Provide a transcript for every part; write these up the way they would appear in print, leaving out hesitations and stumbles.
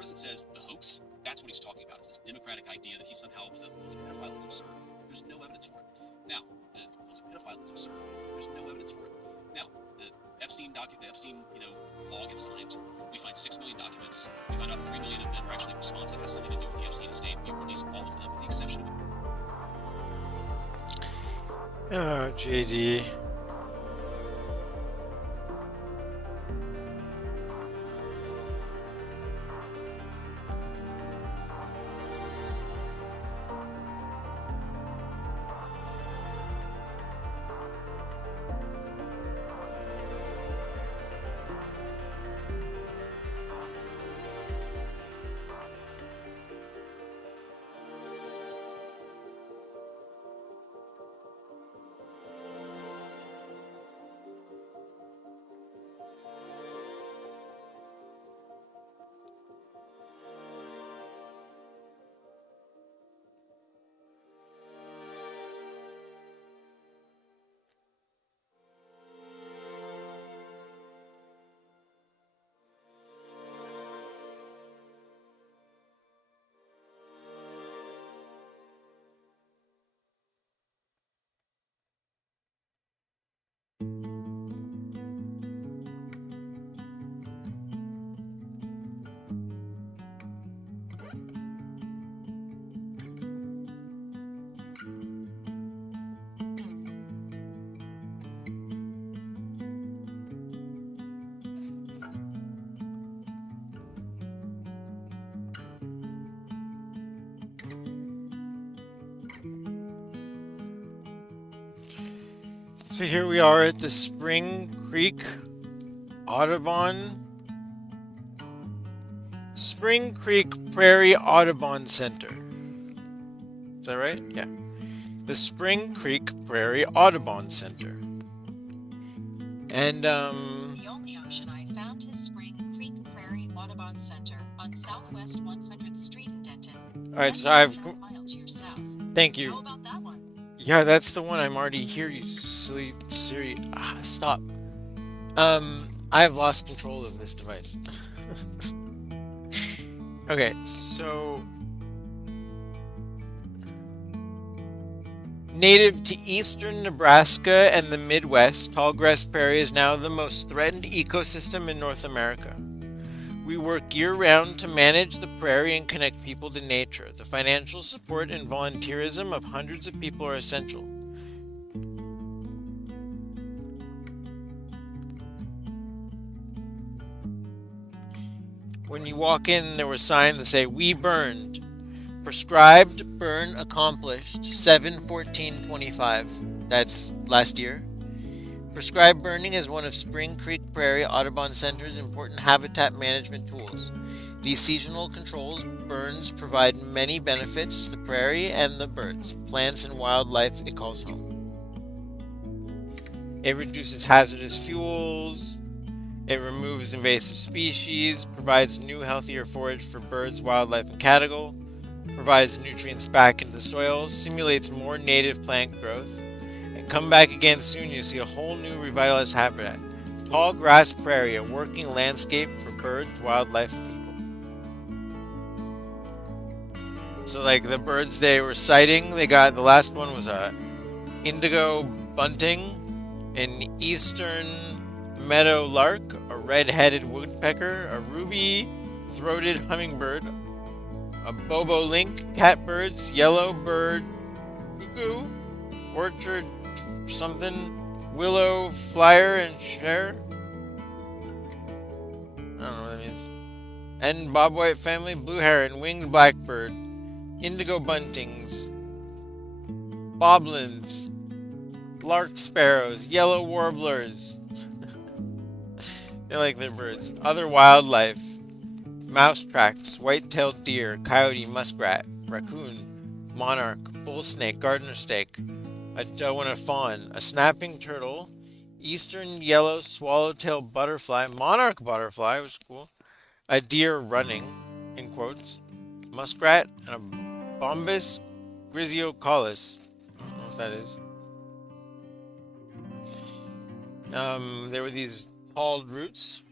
president says the hoax, that's what he's talking about. Is this democratic idea that he somehow was a pedophile. It's absurd. There's no evidence for it. Now, was a pedophile. It's absurd. There's no evidence for it. Now, the Epstein law gets signed. We find 6 million documents. We find out 3 million of them are actually responsive, has something to do with the Epstein estate. We release all of them, with the exception of Oh, JD. So here we are at the Spring Creek Audubon Spring Creek Prairie Audubon Center. Is that right? Yeah. The Spring Creek Prairie Audubon Center. And The only option I found is Spring Creek Prairie Audubon Center on Southwest 100th Street in Denton. all right, That's so I've 1.5 miles to your south. thank How you. about that one? Yeah, that's the one. I'm already here, you silly Siri. Stop. I have lost control of this device. Okay, so native to eastern Nebraska and the Midwest, tallgrass prairie is now the most threatened ecosystem in North America. We work year-round to manage the prairie and connect people to nature. The financial support and volunteerism of hundreds of people are essential. When you walk in, there were signs that say, "We burned. Prescribed burn accomplished 7/14/25." That's last year. Prescribed burning is one of Spring Creek Prairie Audubon Center's important habitat management tools. These seasonal controls burns provide many benefits to the prairie and the birds, plants, and wildlife it calls home. It reduces hazardous fuels. It removes invasive species, provides new, healthier forage for birds, wildlife, and cattle, provides nutrients back into the soil, simulates more native plant growth, and come back again soon, you'll see a whole new revitalized habitat. Tall grass prairie, a working landscape for birds, wildlife, and people. So like the birds they were sighting, the last one was a indigo bunting, an eastern meadow lark, a red-headed woodpecker, a ruby-throated hummingbird, a bobolink, catbirds, yellow bird, cuckoo, orchard something, willow flyer, and share. I don't know what that means. And bobwhite family, blue heron, winged blackbird, indigo buntings, boblins, lark sparrows, yellow warblers. They like their birds. Other wildlife: mouse tracks, white-tailed deer, coyote, muskrat, raccoon, monarch, bull snake, gardener snake, a doe and a fawn, a snapping turtle, eastern yellow swallowtail butterfly, monarch butterfly, which is cool, a deer running, in quotes, muskrat, and a bombus griseocollis. I don't know what that is. There were these talled roots.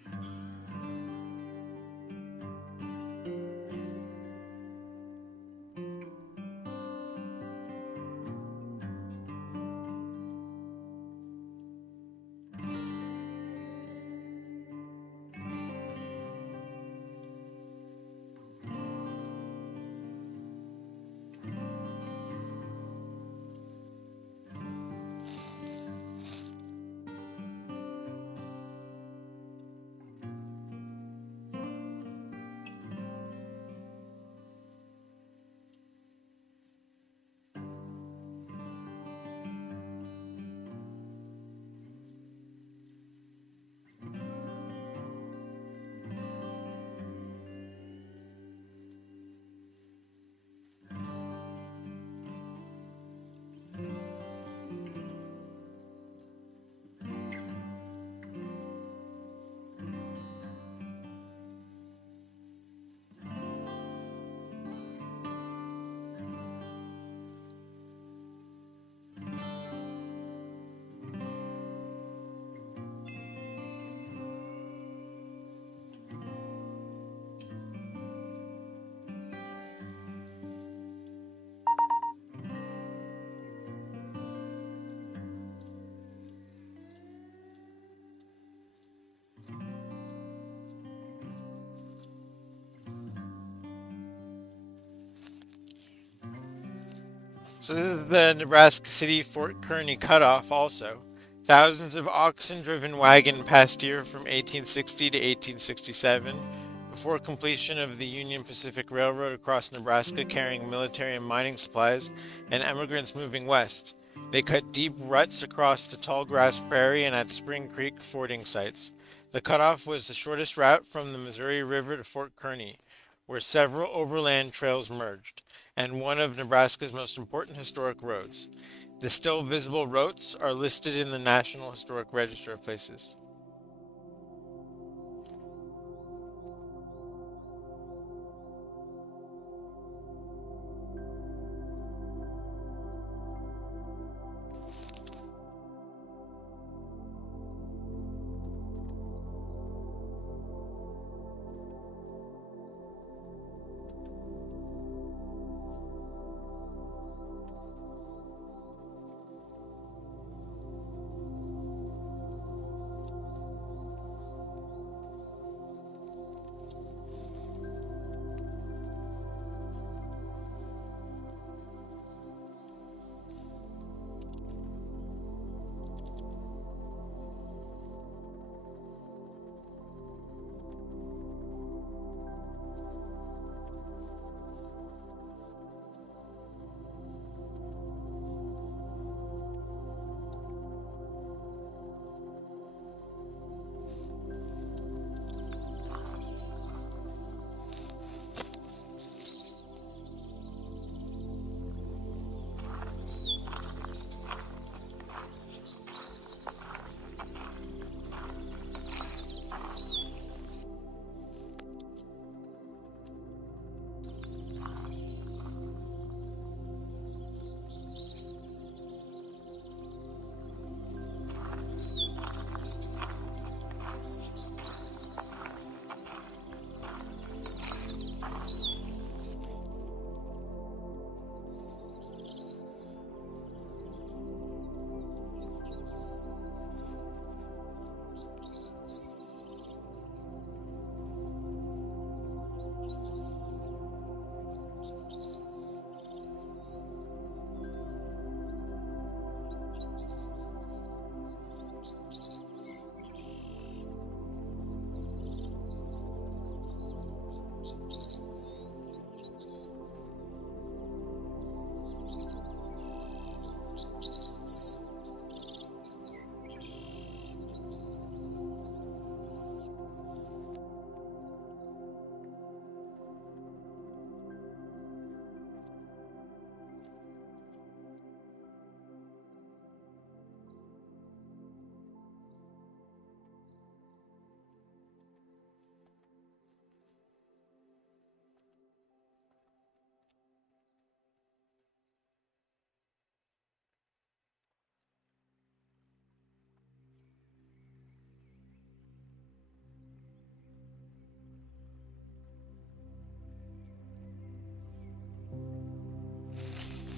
So this is the Nebraska City Fort Kearny cutoff also. Thousands of oxen-driven wagon passed here from 1860 to 1867 before completion of the Union Pacific Railroad across Nebraska carrying military and mining supplies and emigrants moving west. They cut deep ruts across the tallgrass prairie and at Spring Creek fording sites. The cutoff was the shortest route from the Missouri River to Fort Kearny, where several overland trails merged, and one of Nebraska's most important historic roads. The still visible routes are listed in the National Historic Register of Places.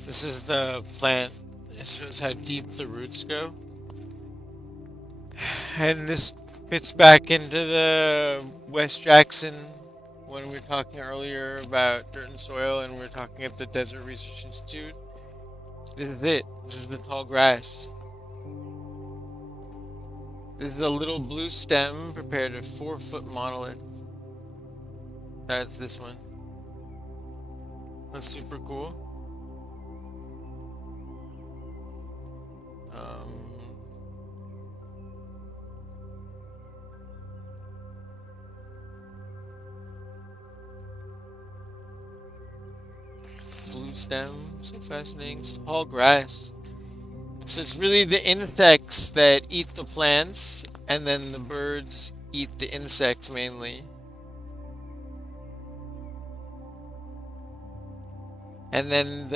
This is the plant. It shows how deep the roots go. And this fits back into the West Jackson when we were talking earlier about dirt and soil and we were talking at the Desert Research Institute. This is it. This is the tall grass. This is a little blue stem prepared a 4-foot monolith. That's this one. That's super cool. Blue stem, so fascinating. It's tall grass. So it's really the insects that eat the plants, and then the birds eat the insects mainly. And then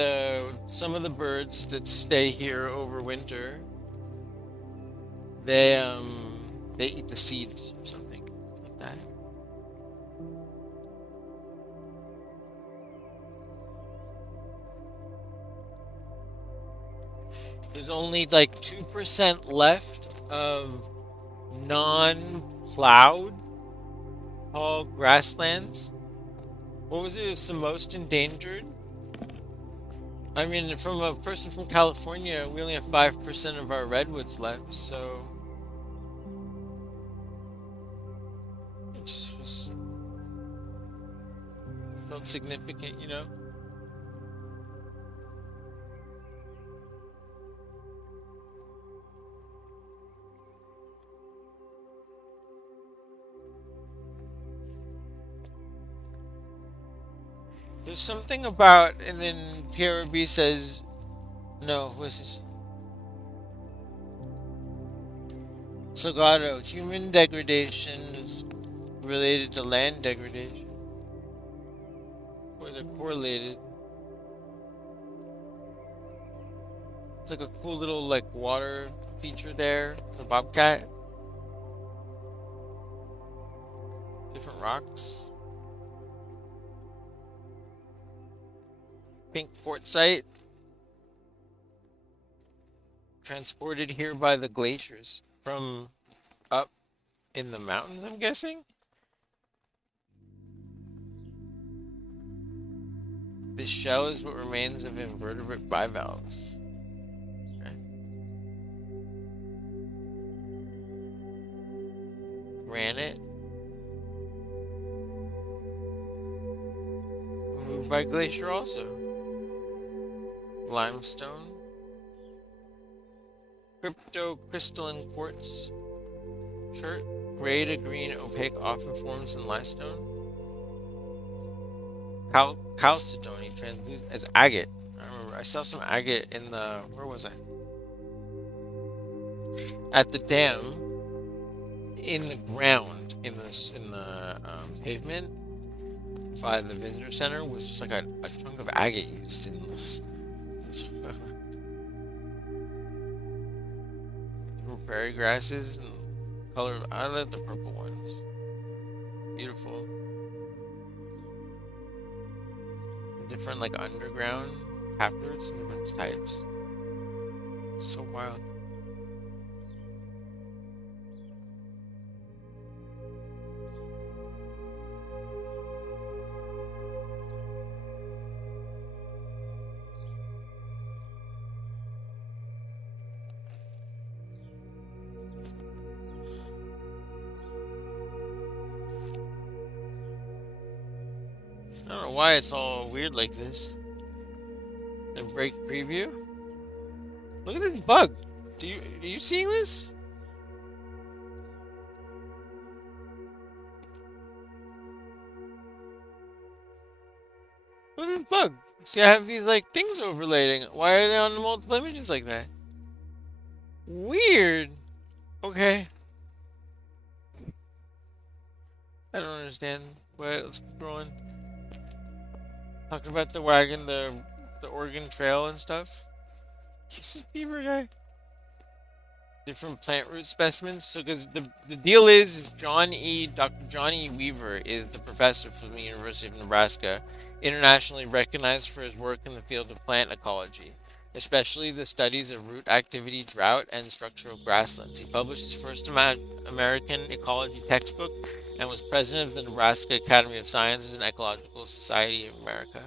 some of the birds that stay here over winter, they eat the seeds or something like that. There's only like 2% left of non-plowed tall grasslands. What was it? It's the most endangered. I mean, from a person from California, we only have 5% of our redwoods left, so it just was felt significant, you know? There's something about, and then Pierre B says, no, what's this? Salgado, human degradation is related to land degradation. Or they're correlated. It's like a cool little like water feature there. The bobcat. Different rocks. Pink quartzite. Transported here by the glaciers from up in the mountains, I'm guessing. This shell is what remains of invertebrate bivalves. Okay. Granite. Moved by glacier also. Limestone. Cryptocrystalline quartz. Chert. Gray to green opaque often forms in limestone. Chalcedony translucent as agate. I remember I saw some agate in the where was I? At the dam, in the ground, in the pavement by the visitor center was just like a chunk of agate used in this. Different prairie grasses and color. I like the purple ones. Beautiful. Different like underground taproots and different types. So wild. I don't know why it's all weird like this. And break preview. Look at this bug. Are you seeing this? Look at this bug. See, I have these like things overlaying. Why are they on the multiple images like that? Weird. Okay. I don't understand. But let's keep going. Talking about the wagon, the Oregon Trail and stuff. He's this beaver guy. Different plant root specimens. So, because the deal is, Dr. John E. Weaver is the professor from the University of Nebraska, internationally recognized for his work in the field of plant ecology, especially the studies of root activity, drought, and structural grasslands. He published his first American ecology textbook and was president of the Nebraska Academy of Sciences and Ecological Society of America.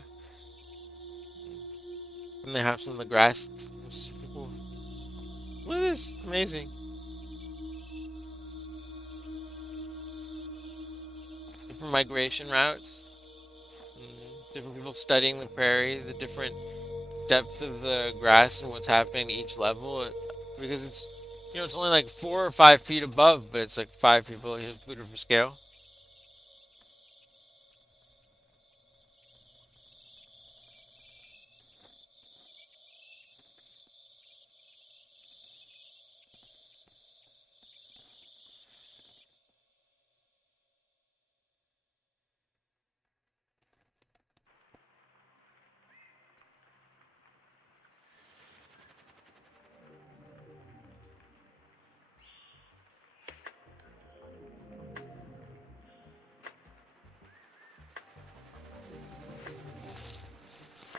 And they have some of the grass. People. Look at this. Amazing. Different migration routes. Different people studying the prairie, the different depth of the grass and what's happening at each level. Because it's, it's only like 4 or 5 feet above, but it's like 5 feet below. Here's Buddha for scale.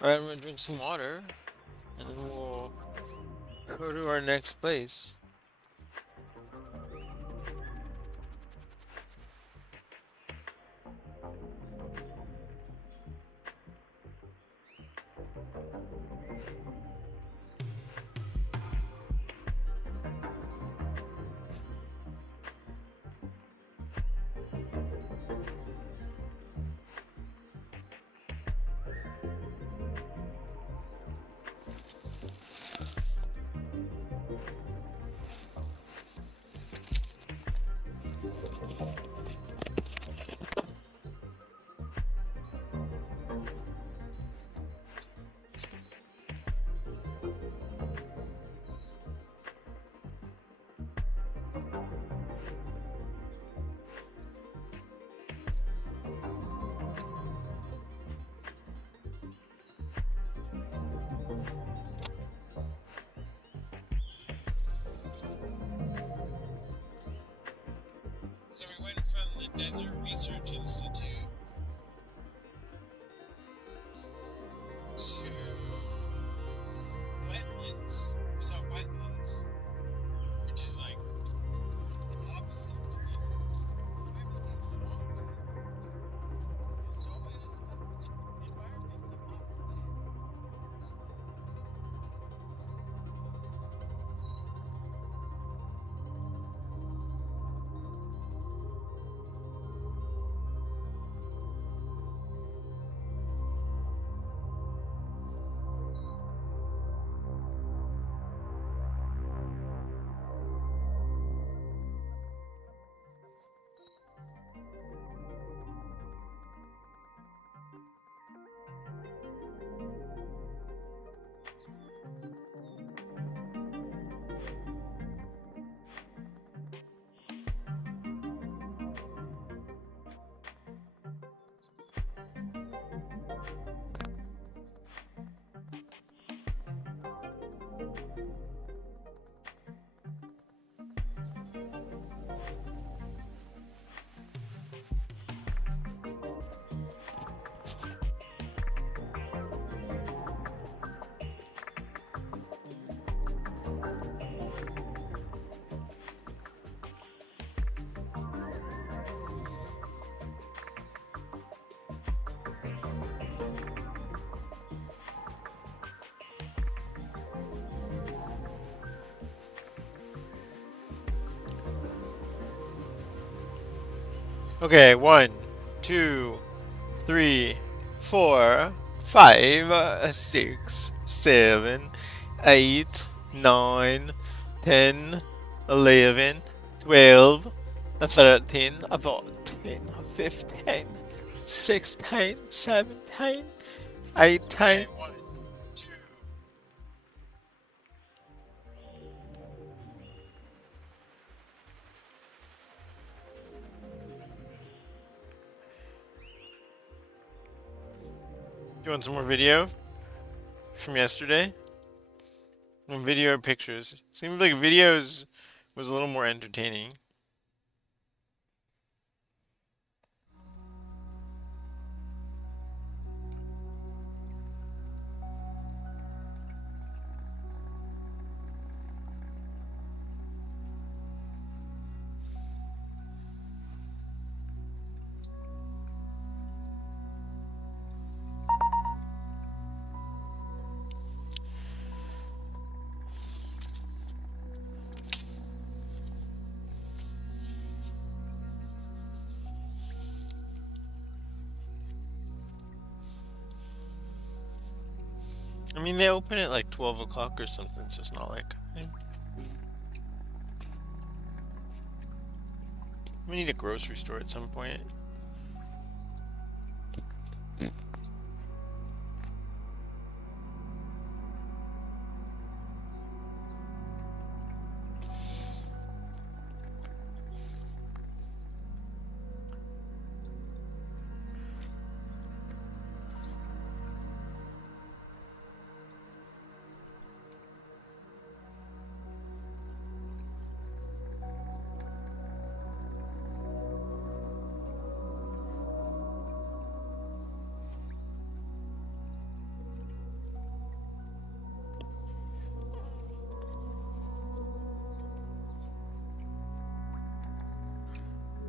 Alright, I'm gonna drink some water, and then we'll go to our next place. So we went from the Desert Research Institute to wetlands. We saw wetlands, which is like the opposite of where we haven't seen swamps. It's so many environments I'm not familiar. Okay, 1, 2, 3, 4, 5, 6, 7, 8, 9, 10, 11, 12, 13, 14, 15, 16, 17, 18. You want some more video from yesterday? Video or pictures? Seems like videos was a little more entertaining. I mean, they open at like 12 o'clock or something, so it's not like... We need a grocery store at some point.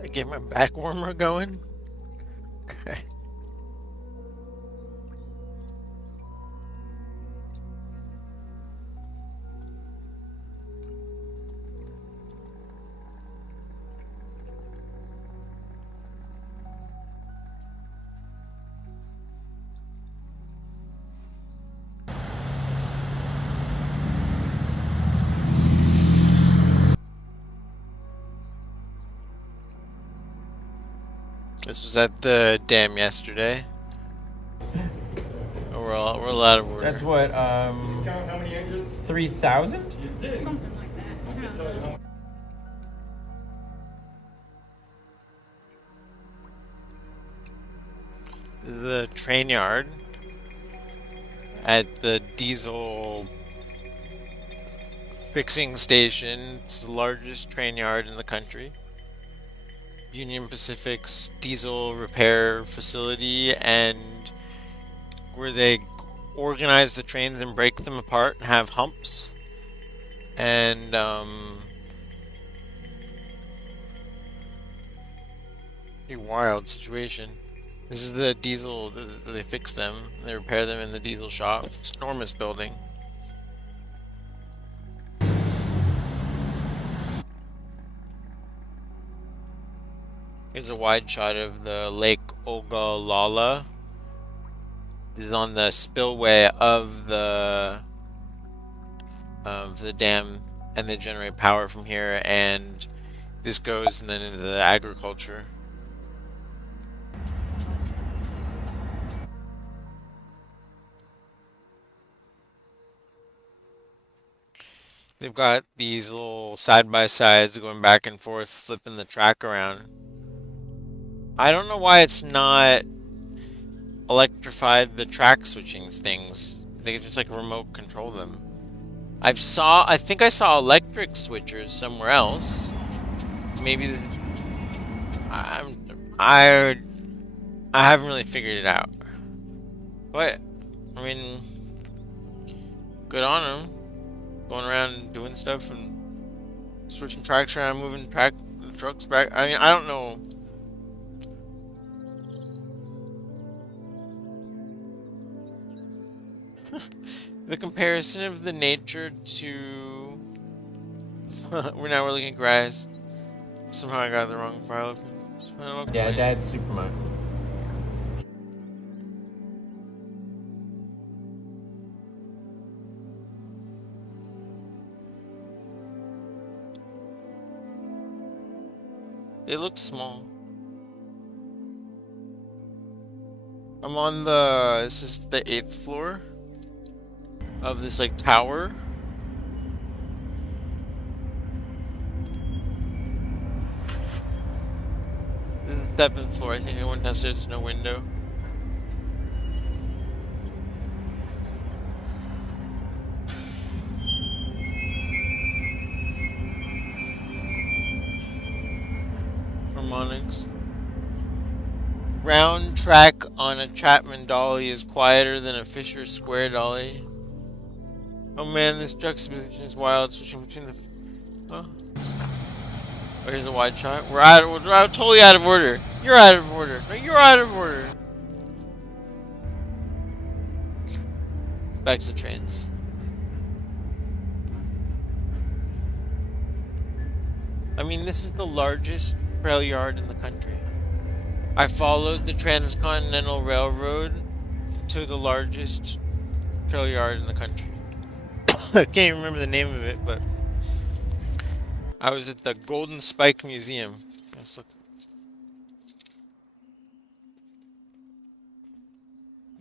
I get my back warmer going. Okay. This was at the dam yesterday. We're out of order. That's what, Did you count how many inches? 3,000? You did. Something like that. I can tell you how much. The train yard. at the diesel fixing station. It's the largest train yard in the country. Union Pacific's diesel repair facility, and where they organize the trains and break them apart and have humps. And a wild situation. This is the diesel. They fix them. They repair them in the diesel shop. It's an enormous building. Here's a wide shot of the Lake Ogallala. This is on the spillway of the dam, and they generate power from here. And this goes and then into the agriculture. They've got these little side-by-sides going back and forth, flipping the track around. I don't know why it's not electrified, the track switching things. They could just like remote control them. I think I saw electric switchers somewhere else. Maybe I haven't really figured it out. But I mean, good on them. Going around and doing stuff and switching tracks around, moving trucks back. I mean, I don't know. The comparison of the nature to we're looking at grass. Somehow I got the wrong file open. Yeah, Dad's Superman. They look small. This is the 8th floor of this like tower. This is the 7th floor. I think I went downstairs, no window. Harmonics. Round track on a Chapman dolly is quieter than a Fisher Square dolly. Oh man, this juxtaposition is wild, switching between the... Oh, here's a wide shot. We're totally out of order. You're out of order. No, you're out of order. Back to the trains. I mean, this is the largest rail yard in the country. I followed the Transcontinental Railroad to the largest trail yard in the country. I can't even remember the name of it, but I was at the Golden Spike Museum. Let's look.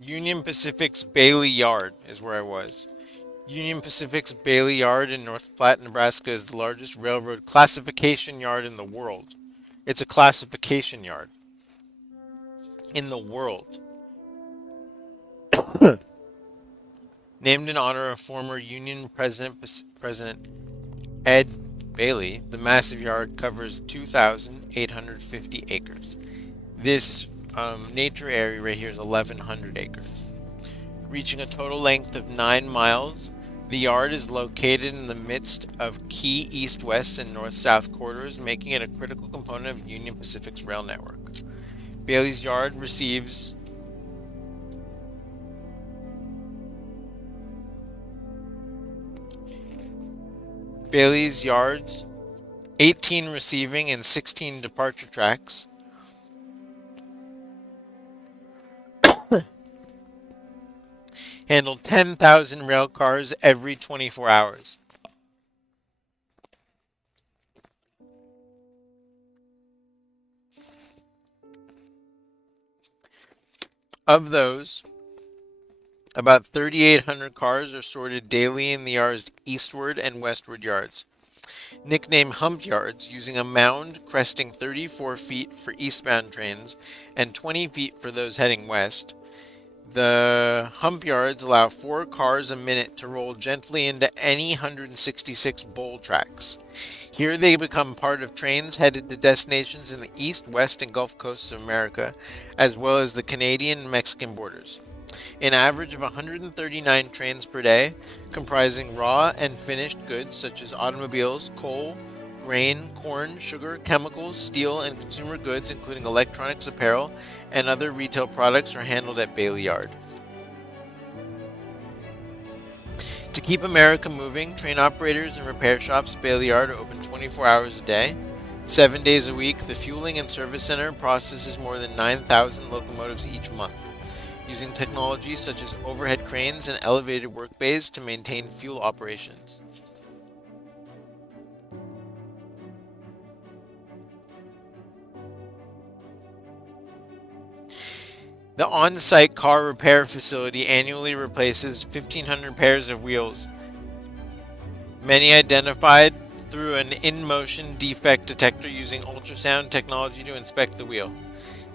Union Pacific's Bailey Yard is where I was. Union Pacific's Bailey Yard in North Platte, Nebraska is the largest railroad classification yard in the world. It's a classification yard in the world. Named in honor of former Union President Ed Bailey, the massive yard covers 2,850 acres. This nature area right here is 1,100 acres. Reaching a total length of 9 miles, the yard is located in the midst of key east-west and north-south corridors, making it a critical component of Union Pacific's rail network. Bailey's Yard receives Bailey's Yards, 18 receiving and 16 departure tracks. Handle 10,000 rail cars every 24 hours. Of those, about 3,800 cars are sorted daily in the yard's eastward and westward yards. Nicknamed hump yards, using a mound cresting 34 feet for eastbound trains and 20 feet for those heading west, The hump yards allow 4 cars a minute to roll gently into any 166 bowl tracks. Here they become part of trains headed to destinations in the east, west, and Gulf coasts of America, as well as the Canadian and Mexican borders. An average of 139 trains per day, comprising raw and finished goods such as automobiles, coal, grain, corn, sugar, chemicals, steel, and consumer goods, including electronics, apparel, and other retail products, are handled at Bailey Yard. To keep America moving, train operators and repair shops at Bailey Yard are open 24 hours a day. 7 days a week, the Fueling and Service Center processes more than 9,000 locomotives each month, using technologies such as overhead cranes and elevated work bays to maintain fuel operations. The on-site car repair facility annually replaces 1,500 pairs of wheels, many identified through an in-motion defect detector using ultrasound technology to inspect the wheel.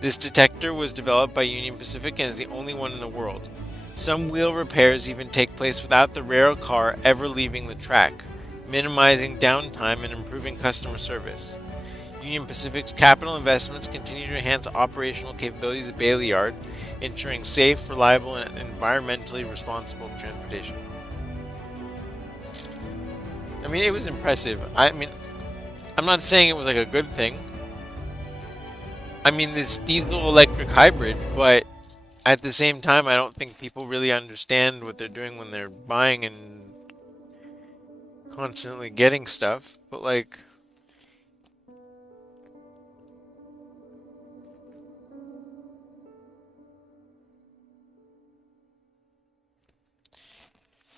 This detector was developed by Union Pacific and is the only one in the world. Some wheel repairs even take place without the rail car ever leaving the track, minimizing downtime and improving customer service. Union Pacific's capital investments continue to enhance operational capabilities at Bailey Yard, ensuring safe, reliable, and environmentally responsible transportation. I mean, it was impressive. I'm not saying it was like a good thing. I mean, this diesel-electric hybrid, but at the same time, I don't think people really understand what they're doing when they're buying and constantly getting stuff. But like,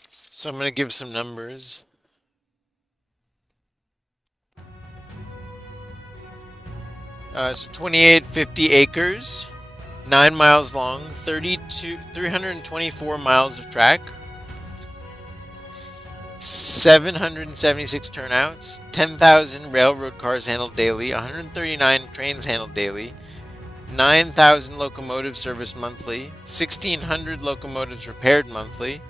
so I'm going to give some numbers. So 2850 acres, 9 miles long, 324 miles of track, 776 turnouts, 10,000 railroad cars handled daily, 139 trains handled daily, 9,000 locomotives serviced monthly, 1,600 locomotives repaired monthly,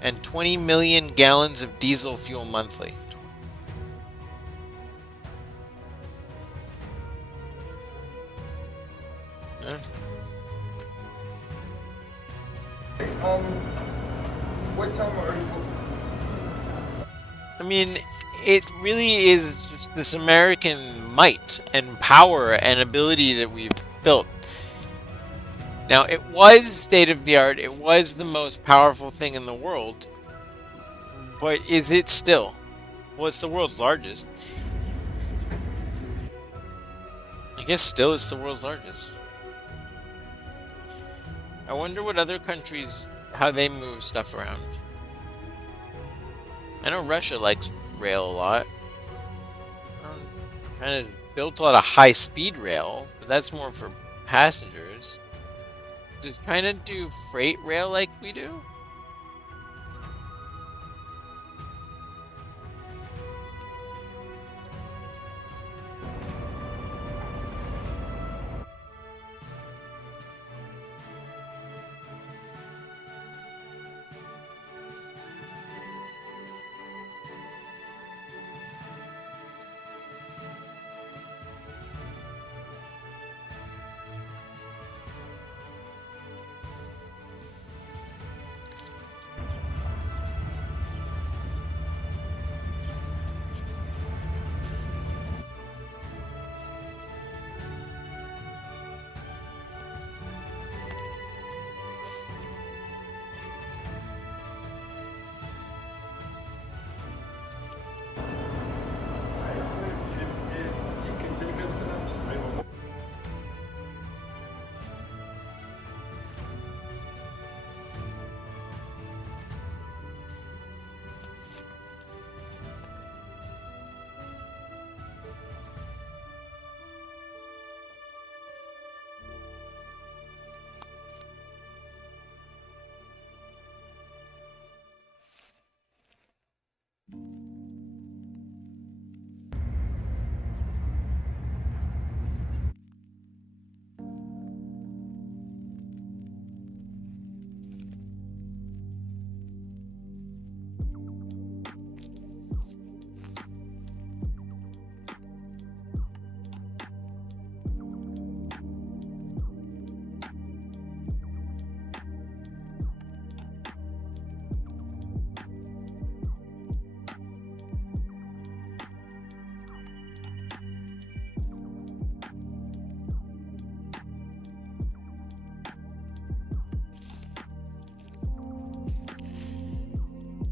and 20 million gallons of diesel fuel monthly. What time are you? I mean, it really is just this American might and power and ability that we've built. Now, it was state of the art, it was the most powerful thing in the world, but is it still? Well, it's the world's largest. I guess still it's the world's largest. I wonder what other countries, how they move stuff around. I know Russia likes rail a lot. Trying to build a lot of high-speed rail, but that's more for passengers. Does China do freight rail like we do?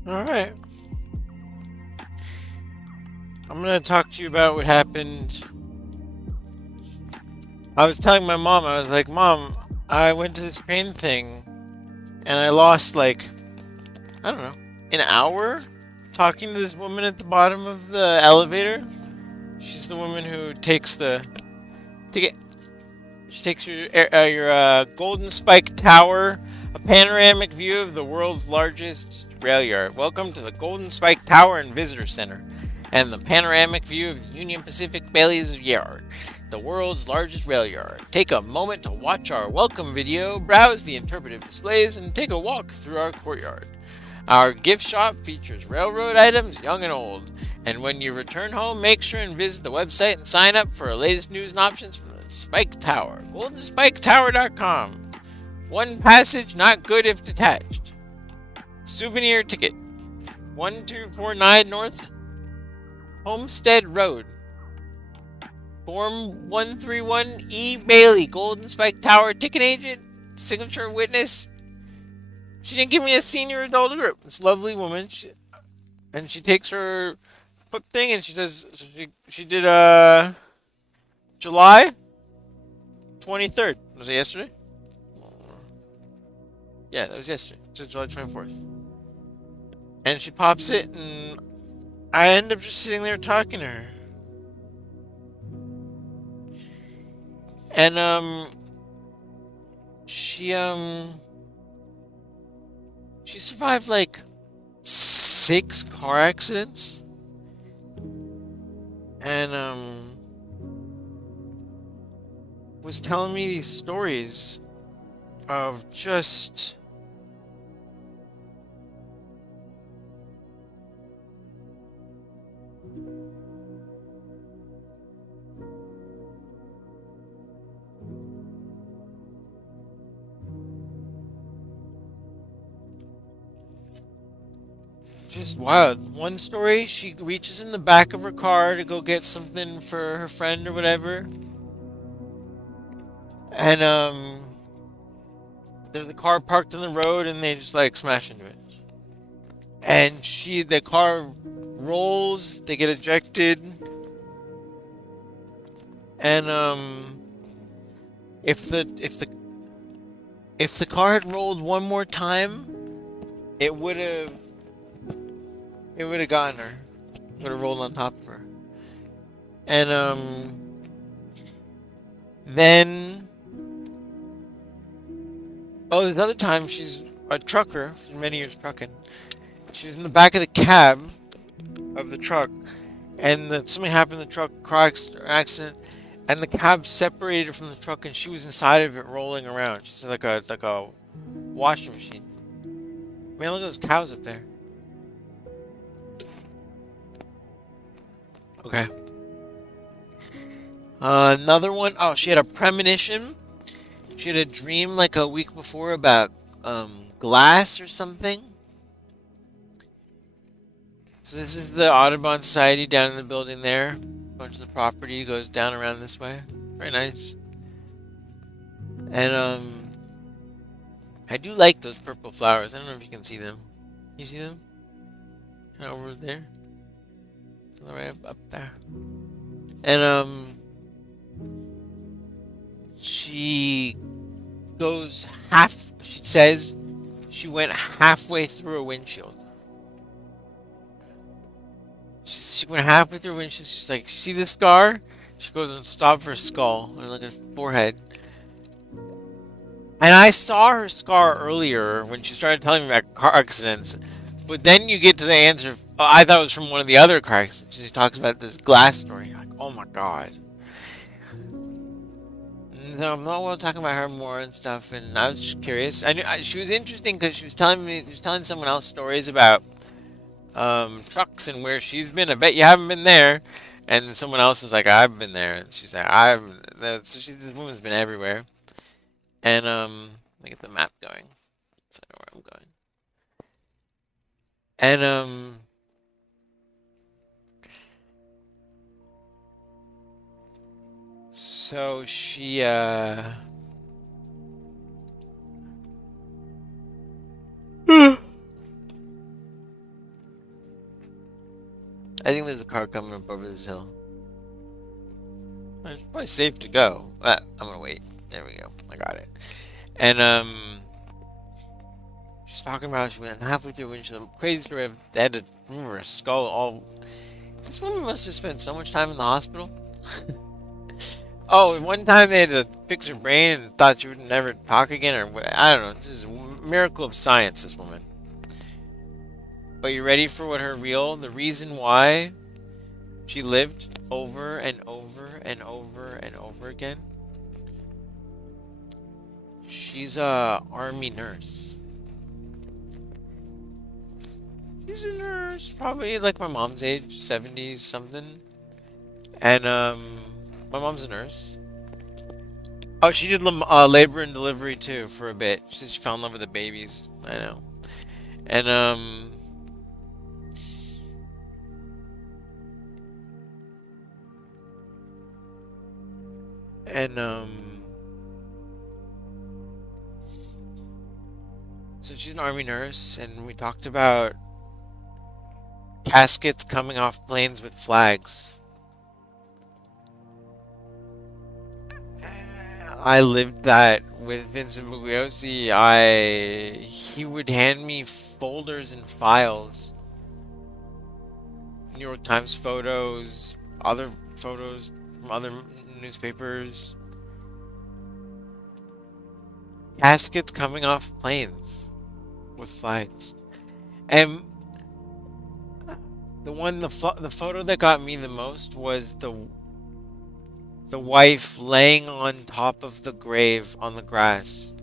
Alright. I'm gonna talk to you about what happened. I was telling my mom, I was like, Mom, I went to this train thing and I lost like, I don't know, an hour talking to this woman at the bottom of the elevator. She's the woman who takes the ticket. She takes your Golden Spike Tower, a panoramic view of the world's largest rail yard. Welcome to the Golden Spike Tower and Visitor Center, and the panoramic view of the Union Pacific Bailey's Yard, the world's largest rail yard. Take a moment to watch our welcome video, browse the interpretive displays, and take a walk through our courtyard. Our gift shop features railroad items, young and old. And when you return home, make sure and visit the website and sign up for our latest news and options from the Spike Tower. GoldenSpikeTower.com. One passage, not good if detached. Souvenir ticket. 1249 North Homestead Road. Form 131E Bailey. Golden Spike Tower ticket agent. Signature witness. She didn't give me a senior adult group. This lovely woman. She takes her foot thing and she does. So she did July 23rd. Was it yesterday? Yeah, that was yesterday. Just July 24th. And she pops it, and I end up just sitting there talking to her. And she survived like 6 car accidents. And was telling me these stories of just wild. One story, she reaches in the back of her car to go get something for her friend or whatever. And there's a car parked on the road and they just like smash into it. And the car rolls, they get ejected. And if the car had rolled one more time, it would have gotten her. Would have rolled on top of her. And then there's another time she's a trucker, for many years trucking. She's in the back of the cab of the truck, and something happened in the truck, car accident, and the cab separated from the truck, and she was inside of it rolling around. She's like a washing machine. Man, look at those cows up there. Okay. Another one. Oh, she had a premonition. She had a dream like a week before about glass or something. So this is the Audubon Society down in the building there. A bunch of the property goes down around this way. Very nice. And I do like those purple flowers. I don't know if you can see them. Can you see them? Kind of over there. Right up there. And she says she went halfway through a windshield. She went halfway through a windshield. She's like, you see this scar? She goes and stops her skull, or like her forehead. And I saw her scar earlier when she started telling me about car accidents. But then you get to the answer. I thought it was from one of the other car accidents. She talks about this glass story. You're like, oh my god. No, I'm not talking about her more and stuff. And I was just curious. She was interesting because she was telling someone else stories about trucks and where she's been. I bet you haven't been there. And someone else is like, I've been there. And she's like, this woman's been everywhere. And let me get the map going. So I know where I'm going. And so she I think there's a car coming up over this hill. It's probably safe to go. I'm gonna wait. There we go. I got it. And she's talking about she went halfway through when she crazy story of they had to remove her skull all. This woman must have spent so much time in the hospital. Oh, one time they had to fix her brain and thought she would never talk again, or what? I don't know. This is a miracle of science, this woman. But you ready for the reason why she lived over and over and over and over again? She's a army nurse. She's a nurse, probably like my mom's age, 70s something. And my mom's a nurse. Oh, she did labor and delivery too for a bit. She fell in love with the babies. I know. And so she's an army nurse, and we talked about caskets coming off planes with flags. I lived that with Vincent Bugliosi. He would hand me folders and files, New York Times photos, other photos from other newspapers, caskets coming off planes with flags. And the photo that got me the most was the wife laying on top of the grave on the grass,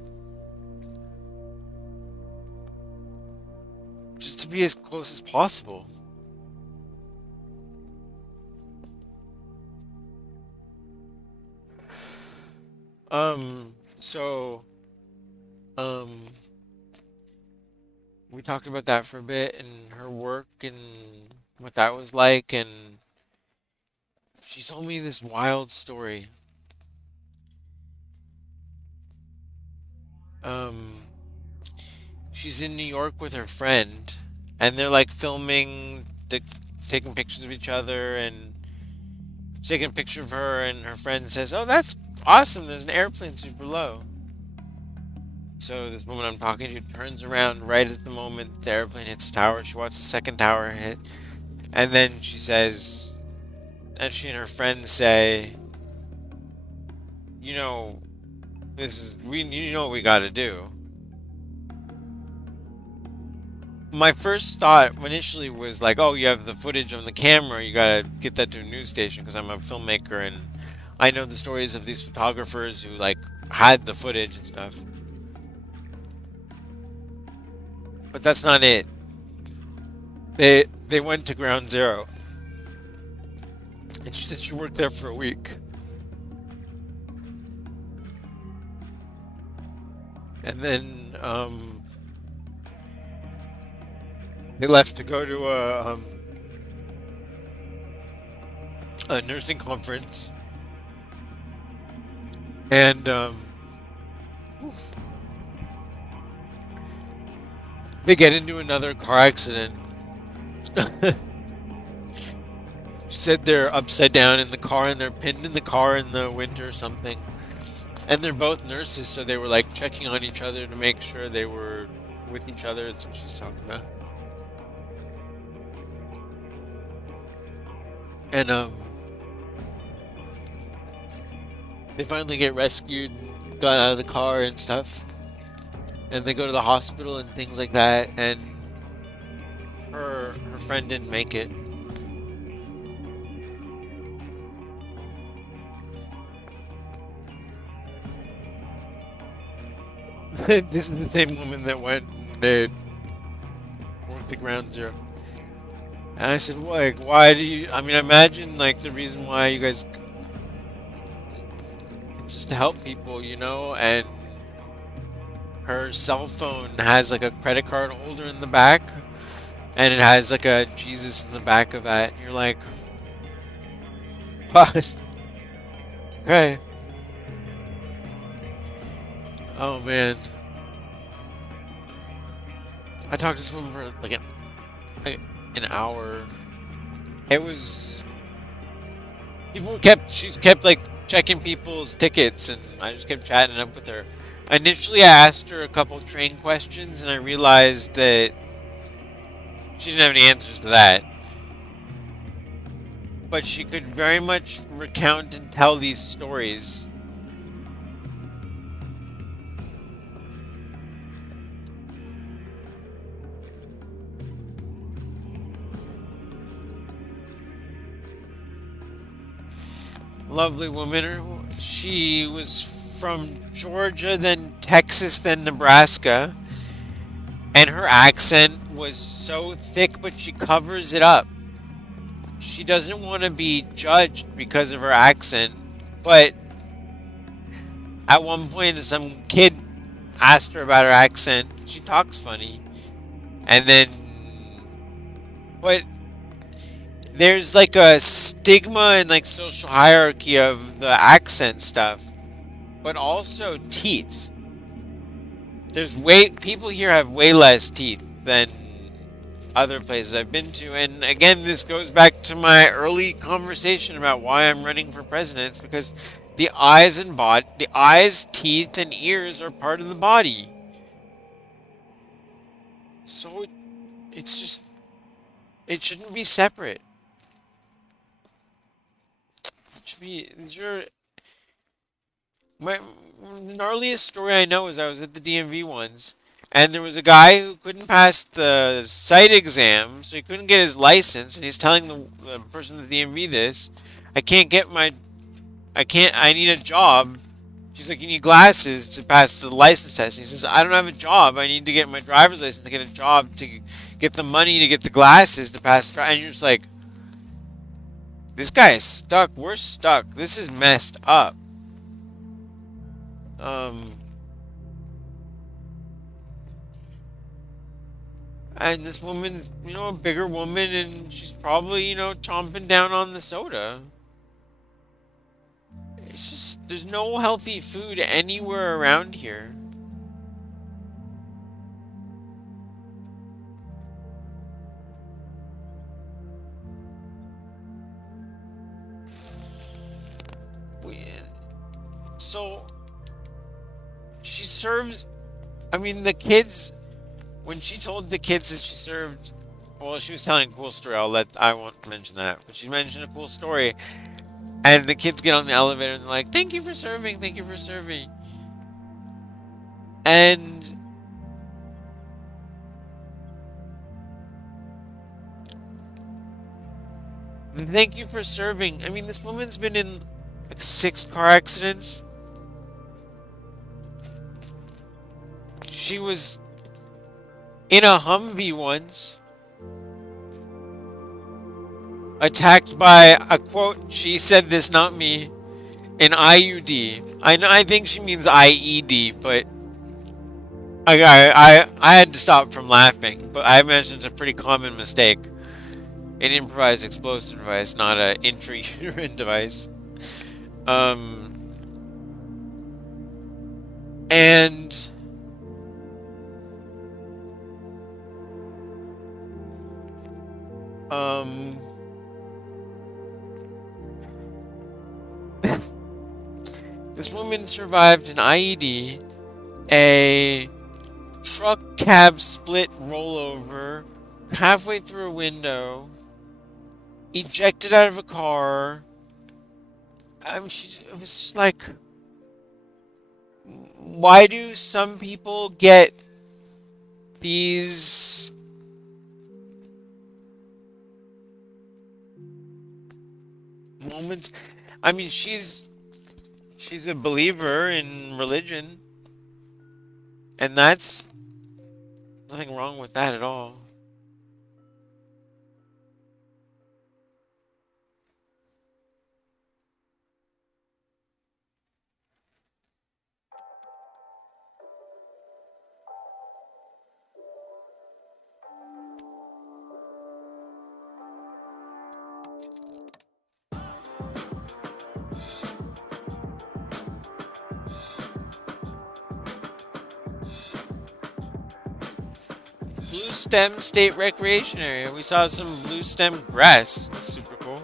just to be as close as possible. So we talked about that for a bit and her work and what that was like, and she told me this wild story. She's in New York with her friend, and they're like taking pictures of each other, and taking a picture of her, and her friend says, "Oh, that's awesome, there's an airplane super low." So this woman I'm talking to turns around right at the moment the airplane hits the tower. She watches the second tower hit, and then she says, and she and her friend say, "You know, you know what we got to do." My first thought initially was like, "Oh, you have the footage on the camera. You gotta get that to a news station," because I'm a filmmaker and I know the stories of these photographers who like had the footage and stuff. But that's not it. They went to ground zero, and she said she worked there for a week, and then they left to go to a nursing conference, and they get into another car accident. She said they're upside down in the car and they're pinned in the car in the winter or something. And they're both nurses, so they were like checking on each other to make sure they were with each other. That's what she's talking about. And they finally get rescued, got out of the car and stuff. And they go to the hospital and things like that, and her friend didn't make it. This is the same woman that went to ground zero. And I said, why do you, I mean, imagine like the reason why you guys, it's just to help people, you know, and her cell phone has like a credit card holder in the back, and it has like a Jesus in the back of that. And you're like, what? Okay. Oh man. I talked to this woman for like an hour It was she kept like checking people's tickets, and I just kept chatting up with her. Initially, I asked her a couple train questions, and I realized that she didn't have any answers to that. But she could very much recount and tell these stories. Lovely woman. She was from Georgia, then Texas, then Nebraska. And her accent was so thick, but she covers it up. She doesn't want to be judged because of her accent. But at one point, some kid asked her about her accent. She talks funny. And then, but there's like a stigma and like social hierarchy of the accent stuff, but also teeth. People here have way less teeth than other places I've been to, and again, this goes back to my early conversation about why I'm running for president. It's because the eyes, teeth, and ears are part of the body. So it's just, it shouldn't be separate. It should be, the gnarliest story I know is I was at the DMV once, and there was a guy who couldn't pass the sight exam, so he couldn't get his license, and he's telling the person at the DMV this. I need a job. She's like, you need glasses to pass the license test. And he says, I don't have a job. I need to get my driver's license to get a job to get the money to get the glasses to pass. And you're just like, this guy is stuck. We're stuck. This is messed up. And this woman's, a bigger woman, and she's probably, chomping down on the soda. It's just, there's no healthy food anywhere around here. So, she serves, the kids, when she told the kids that she served, well, she was telling a cool story. I won't mention that, but she mentioned a cool story. And the kids get on the elevator and they're like, thank you for serving, thank you for serving. And thank you for serving. This woman's been in like 6 car accidents. She was in a Humvee once, attacked by a quote, she said this, not me, an IUD. I think she means IED, but I had to stop from laughing. But I imagine it's a pretty common mistake. An improvised explosive device, not an intrauterine device. And this woman survived an IED, a truck cab split rollover, halfway through a window, ejected out of a car. It was just like, why do some people get these moments? She's a believer in religion, and that's nothing wrong with that at all. Blue Stem State Recreation Area. We saw some blue stem grass. That's super cool.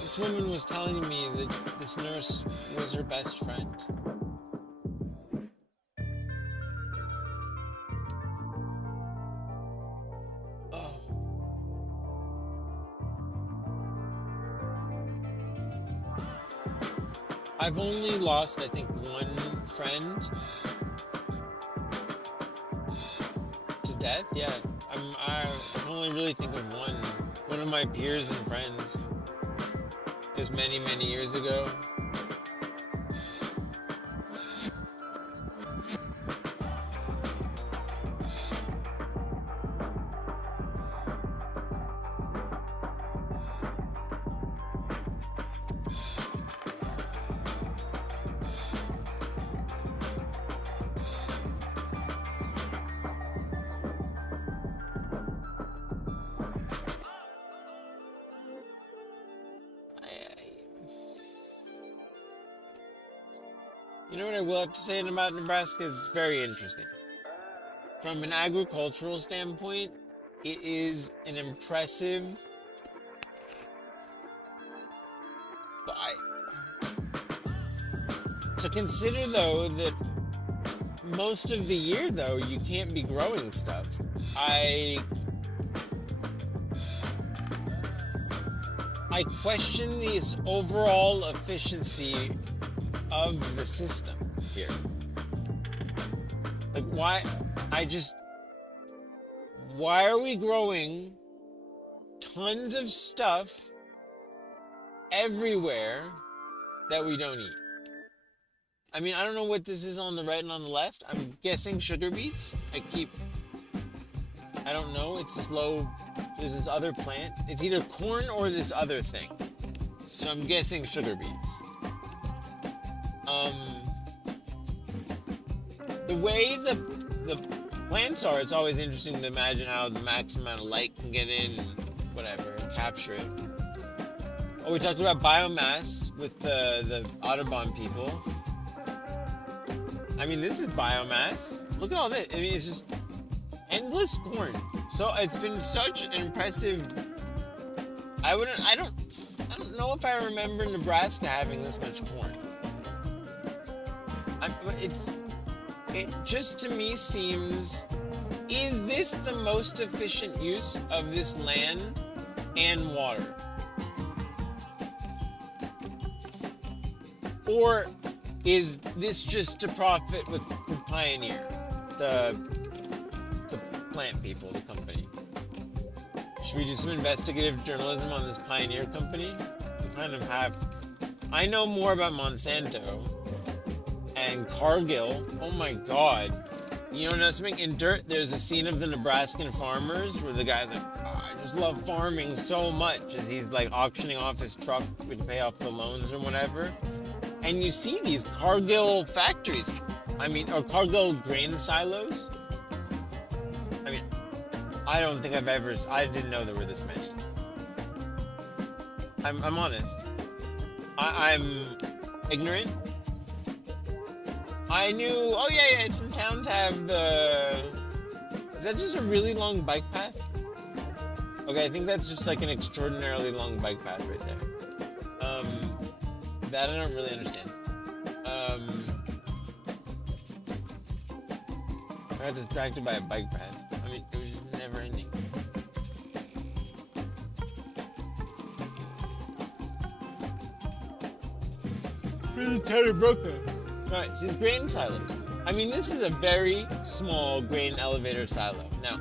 This woman was telling me that this nurse was her best friend. Oh. I've only lost, I think, one friend to death. Yeah, I can only really think of one. One of my peers and friends. It was many, many years ago. You know what I will have to say about Nebraska is it's very interesting. From an agricultural standpoint, it is an impressive. To consider though that most of the year though you can't be growing stuff. I question this overall efficiency of the system here. Like why are we growing tons of stuff everywhere that we don't eat? I mean, I don't know what this is on the right and on the left. I'm guessing sugar beets. I don't know. It's there's this other plant. It's either corn or this other thing. So I'm guessing sugar beets. The way the plants are, it's always interesting to imagine how the max amount of light can get in and whatever, and capture it. Oh, we talked about biomass with the Audubon people. I mean, this is biomass. Look at all this. I mean, it's just endless corn. So it's been such an impressive. I don't know if I remember Nebraska having this much corn. It just to me seems, is this the most efficient use of this land and water? Or is this just to profit with Pioneer, the plant people, the company? Should we do some investigative journalism on this Pioneer company? We kind of have. I know more about Monsanto and Cargill. Oh my God. You know something? In Dirt, there's a scene of the Nebraskan farmers where the guy's like, oh, I just love farming so much, as he's like auctioning off his truck to pay off the loans or whatever. And you see these Cargill factories. Or Cargill grain silos. I mean, I don't think I didn't know there were this many. I'm honest. I'm ignorant. I knew, oh yeah, some towns have is that just a really long bike path? Okay, I think that's just like an extraordinarily long bike path right there. That I don't really understand. I got distracted by a bike path. I mean, it was just never ending. Really totally broken. Alright, so grain silos. I mean, this is a very small grain elevator silo. Now,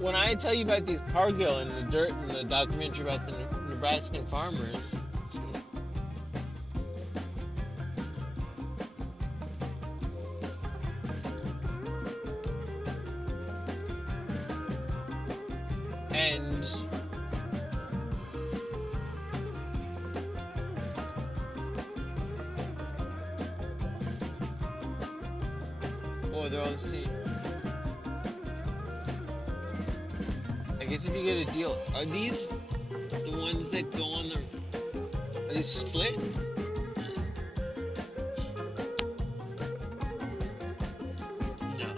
when I tell you about these Cargill and the Dirt and the documentary about the Nebraskan farmers. And oh, they're all the same. I guess if you get a deal, are these the ones that go on the? Are these split? No,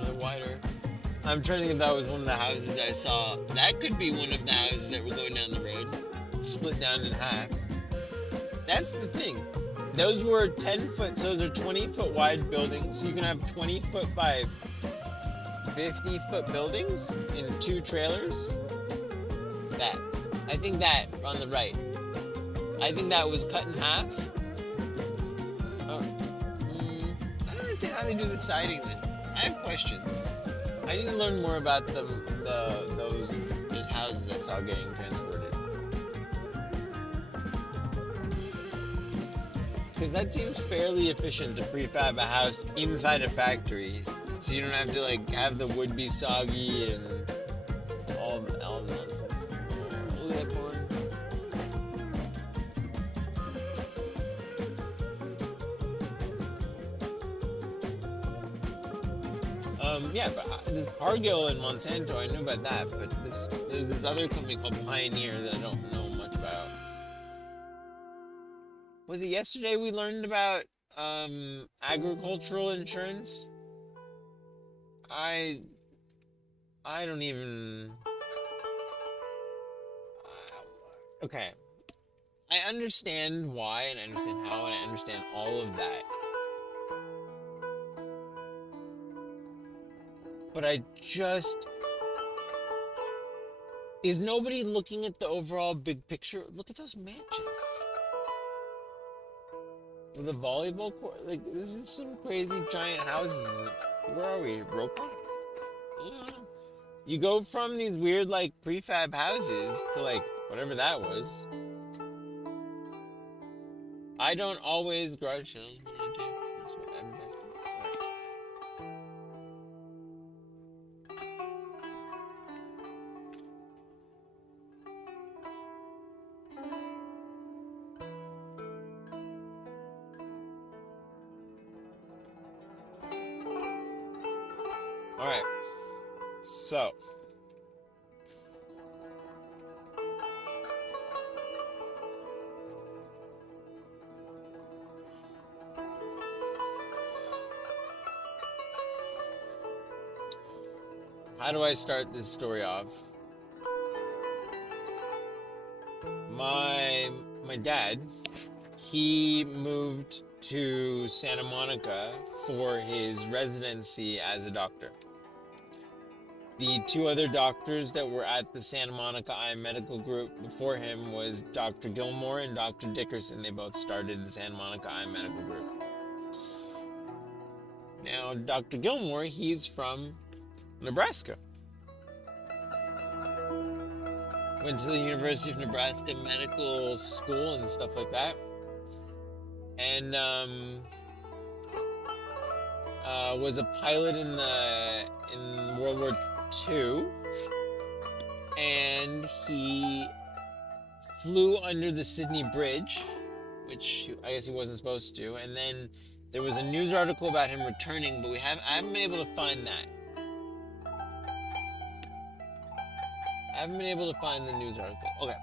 they're wider. I'm trying to think if that was one of the houses I saw. That could be one of the houses that were going down the road, split down in half. That's the thing. Those were 10-foot, so they're 20-foot wide buildings. So you can have 20-foot by 50-foot buildings in 2 trailers. That. I think that on the right. I think that was cut in half. Oh. I don't understand how they do the siding then. I have questions. I need to learn more about those houses I saw getting transported. Because that seems fairly efficient to prefab a house inside a factory, so you don't have to like have the wood be soggy and all the nonsense. Look at that corn. Yeah, but there's Cargill and Monsanto, I knew about that, but there's this other company called Pioneer that I don't know much about. Was it yesterday we learned about agricultural insurance? I don't even... Okay. I understand why, and I understand how, and I understand all of that. But I just... Is nobody looking at the overall big picture? Look at those mansions. With a volleyball court? Like, this is some crazy giant houses. Where are we? Ropa? Yeah. You go from these weird, like, prefab houses to, like, whatever that was. I don't always garage sales. Alright, so how do I start this story off? My dad, he moved to Santa Monica for his residency as a doctor. The 2 other doctors that were at the Santa Monica Eye Medical Group before him was Dr. Gilmore and Dr. Dickerson. They both started the Santa Monica Eye Medical Group. Now, Dr. Gilmore, he's from Nebraska. Went to the University of Nebraska Medical School and stuff like that. And was a pilot in World War II, and he flew under the Sydney Bridge, which I guess he wasn't supposed to. And then there was a news article about him returning, but I haven't been able to find that. I haven't been able to find the news article. Okay.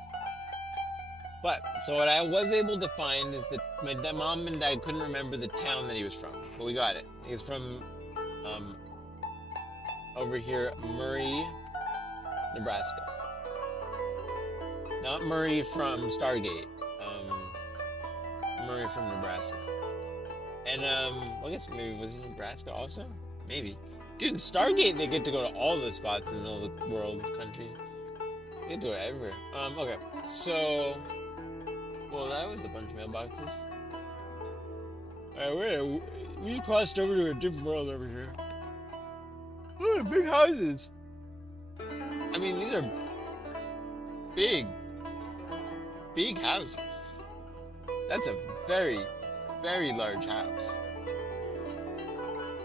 But, so what I was able to find is that my mom and dad couldn't remember the town that he was from, but we got it. He was from, over here, Murray, Nebraska. Not Murray from Stargate. Murray from Nebraska. And, I guess maybe was he Nebraska also? Maybe. Dude, in Stargate, they get to go to all the spots in the middle of the world, country. They get to go everywhere. Okay, so... Well, that was a bunch of mailboxes. Alright, we crossed over to a different world over here. Look at big houses. I mean, these are big. big houses. That's a very, very large house.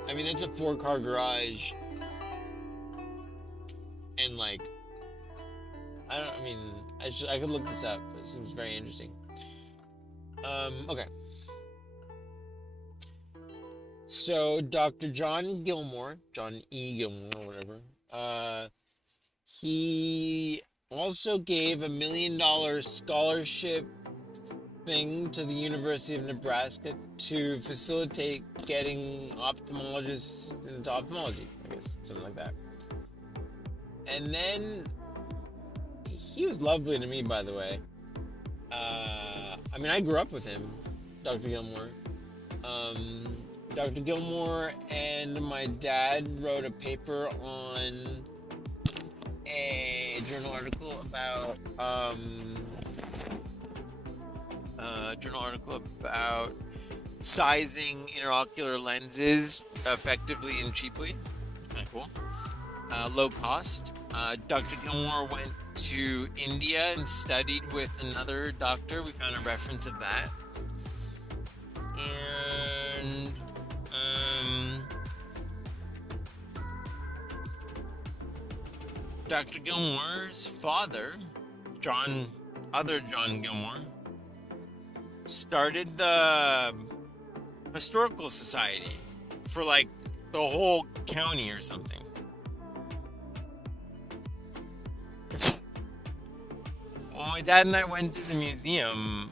I mean, that's a 4-car garage. And like, I could look this up. It seems very interesting. Okay. So, Dr. John Gilmore, John E. Gilmore, or whatever, he also gave $1 million scholarship thing to the University of Nebraska to facilitate getting ophthalmologists into ophthalmology, I guess, something like that. And then, he was lovely to me, by the way. I mean, I grew up with him, Dr. Gilmore. Dr. Gilmore and my dad wrote a paper on a journal article about sizing interocular lenses effectively and cheaply. Kind of cool. Low cost. Dr. Gilmore went to India and studied with another doctor. We found a reference of that. And Dr. Gilmore's father, John Gilmore, started the historical society for like the whole county or something. Well, my dad and I went to the museum.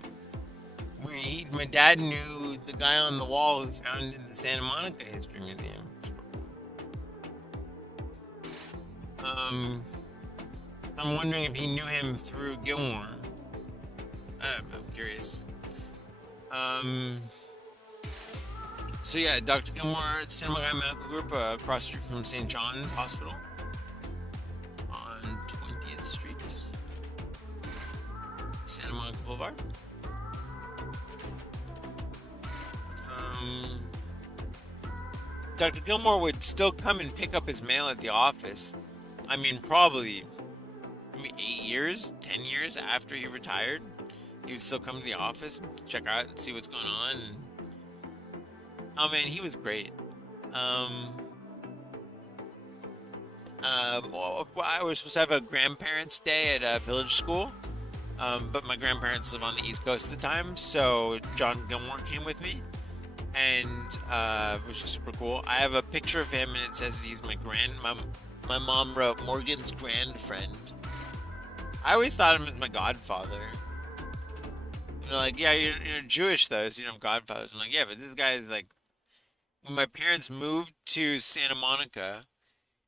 My dad knew the guy on the wall who founded the Santa Monica History Museum. I'm wondering if he knew him through Gilmore. I'm curious. So yeah, Dr. Gilmore at Santa Monica Medical Group, across the street from St. John's Hospital on 20th Street, Santa Monica Boulevard. Dr. Gilmore would still come and pick up his mail at the office. I mean, probably 8 years, 10 years after he retired, he would still come to the office and check out and see what's going on. Oh man, he was great. I was supposed to have a grandparents' day at a village school, but my grandparents live on the East Coast at the time, so John Gilmore came with me, and it was just super cool. I have a picture of him, and it says he's my mom wrote Morgan's grandfriend. I always thought of him as my godfather. You know, like, yeah, you're Jewish though, so you don't have godfathers. I'm like, yeah, but this guy is like, when my parents moved to Santa Monica,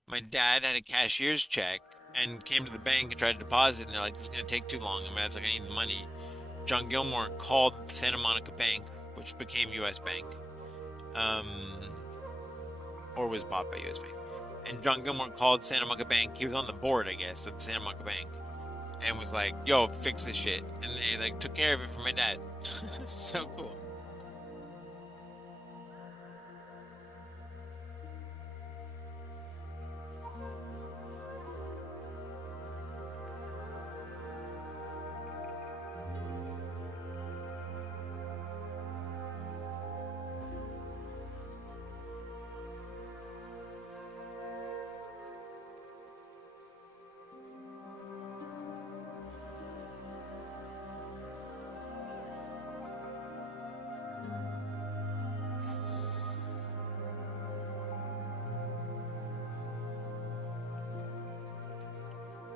my dad had a cashier's check and came to the bank and tried to deposit, and they're like, this is going to take too long. And my dad's like, I need the money. John Gilmore called Santa Monica Bank, which became U.S. Bank, or was bought by U.S. Bank. And John Gilmore called Santa Monica Bank. He was on the board, I guess, of Santa Monica Bank, and was like, yo, fix this shit. And they like took care of it for my dad. So cool.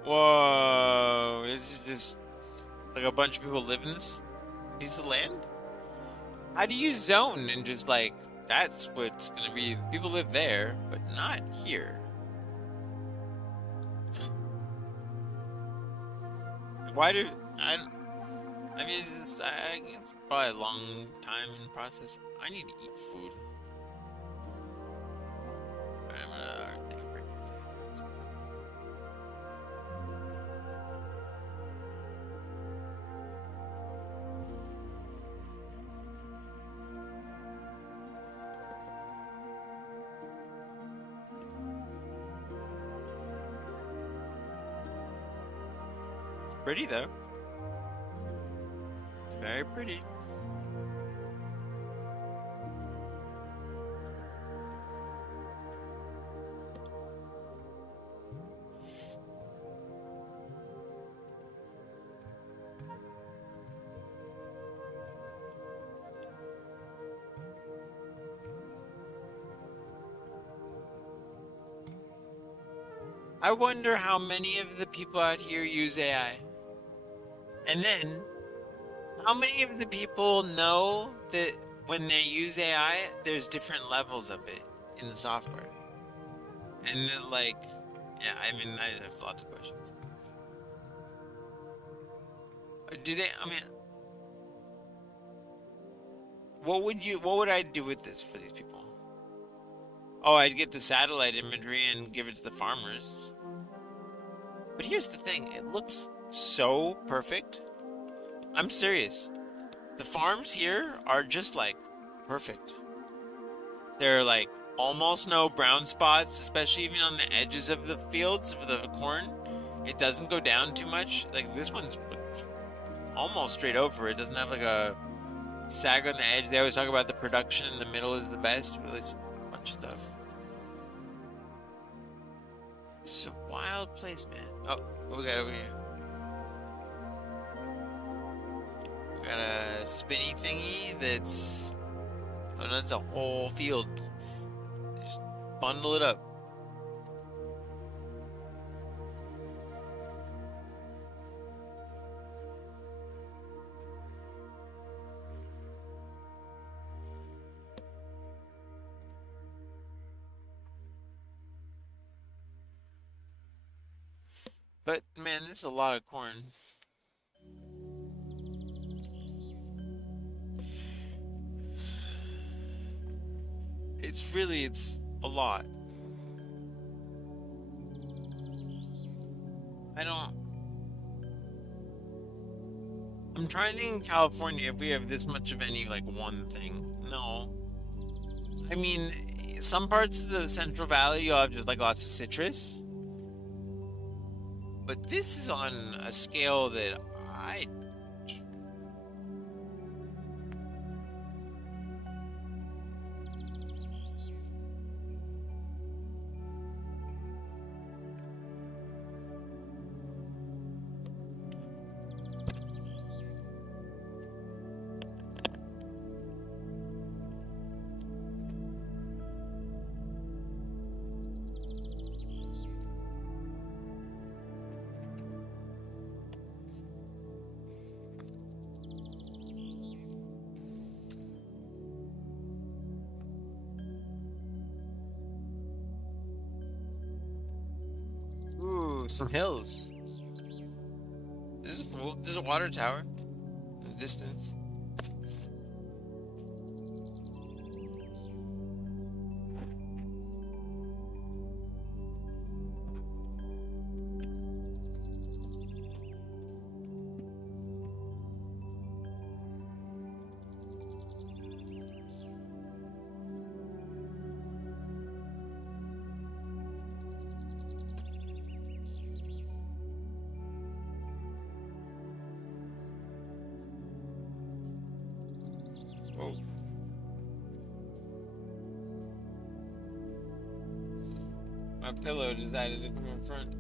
Whoa, is it just like a bunch of people live in this piece of land? How do you zone and just like, that's what's gonna be, people live there, but not here? Why do, I mean, it's probably a long time in the process. I need to eat food. I'm gonna take a break. Pretty though. Very pretty. I wonder how many of the people out here use AI. And then, how many of the people know that when they use AI, there's different levels of it in the software? And then, like, yeah, I mean, I have lots of questions. Do they, I mean, what would I do with this for these people? Oh, I'd get the satellite imagery and give it to the farmers. But here's the thing, it looks so perfect. I'm serious. The farms here are just like perfect. There are like almost no brown spots, especially even on the edges of the fields of the corn. It doesn't go down too much. Like this one's almost straight over. It doesn't have like a sag on the edge. They always talk about the production in the middle is the best. But it's a bunch of stuff. It's a wild place, man. Oh, what we got over here? We got a spinny thingy that's... Oh, no, that's a whole field. Just bundle it up. But, man, this is a lot of corn. It's a lot. I'm trying to think in California if we have this much of any, like, one thing. No. I mean, some parts of the Central Valley, you'll have just, like, lots of citrus. But this is on a scale that I... Ooh, some hills. This is cool. There's a water tower in the distance. Whoa. My pillow decided to come in front.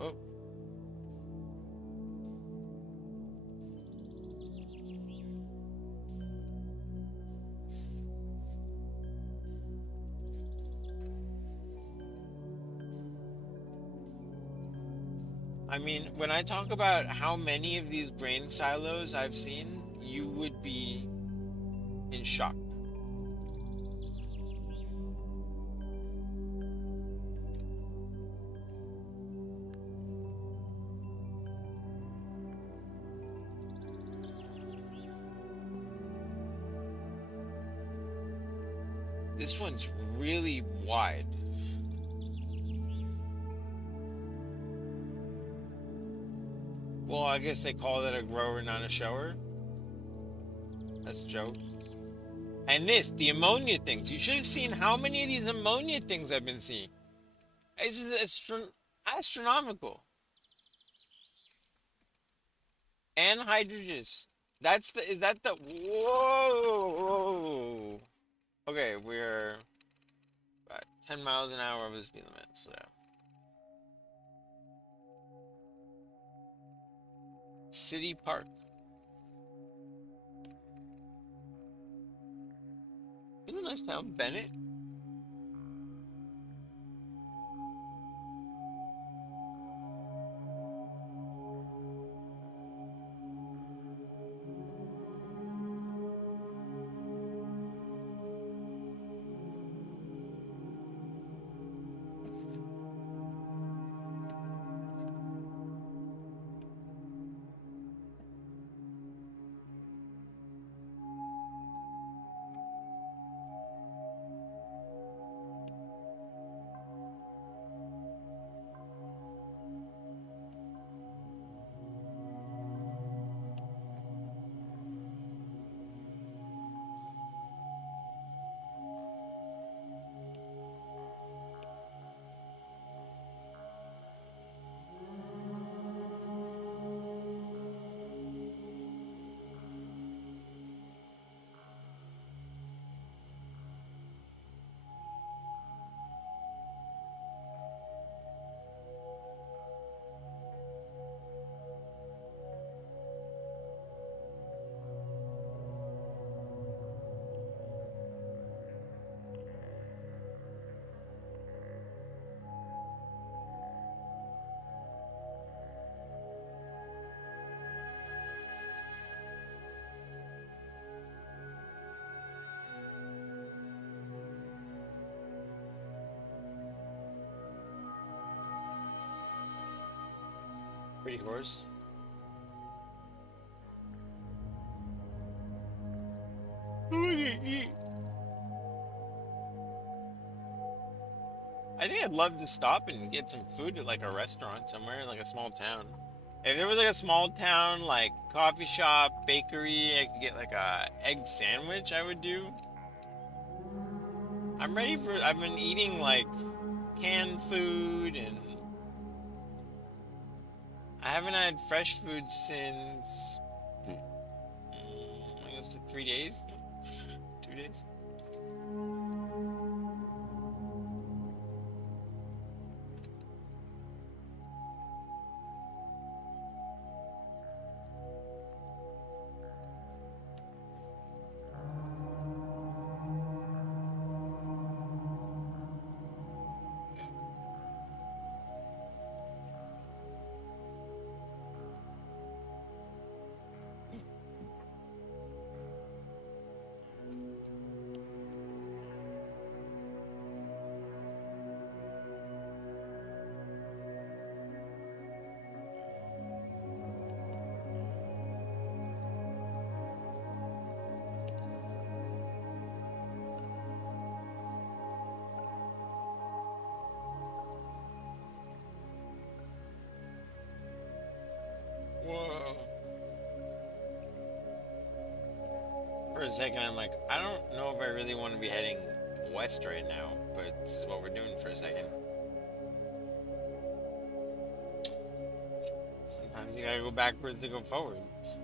Oh. I mean, when I talk about how many of these grain silos I've seen, you would be in shock. This one's really wide. Well, I guess they call that a grower, not a shower. That's a joke. And this, the ammonia things. You should have seen how many of these ammonia things I've been seeing. It's astronomical. Anhydrous. That's the. Is that the? Whoa. Okay, we're about 10 miles an hour over the speed limit. So City Park. Isn't it nice town, Bennett? Pretty horse. I think I'd love to stop and get some food at like a restaurant somewhere, like a small town. If there was like a small town, like coffee shop, bakery, I could get like a egg sandwich. I would do. I'm ready for. I've been eating like canned food, and I haven't had fresh food since I guess like 3 days, 2 days. Whoa. For a second, I'm like, I don't know if I really want to be heading west right now, but this is what we're doing for a second. Sometimes you gotta go backwards to go forwards.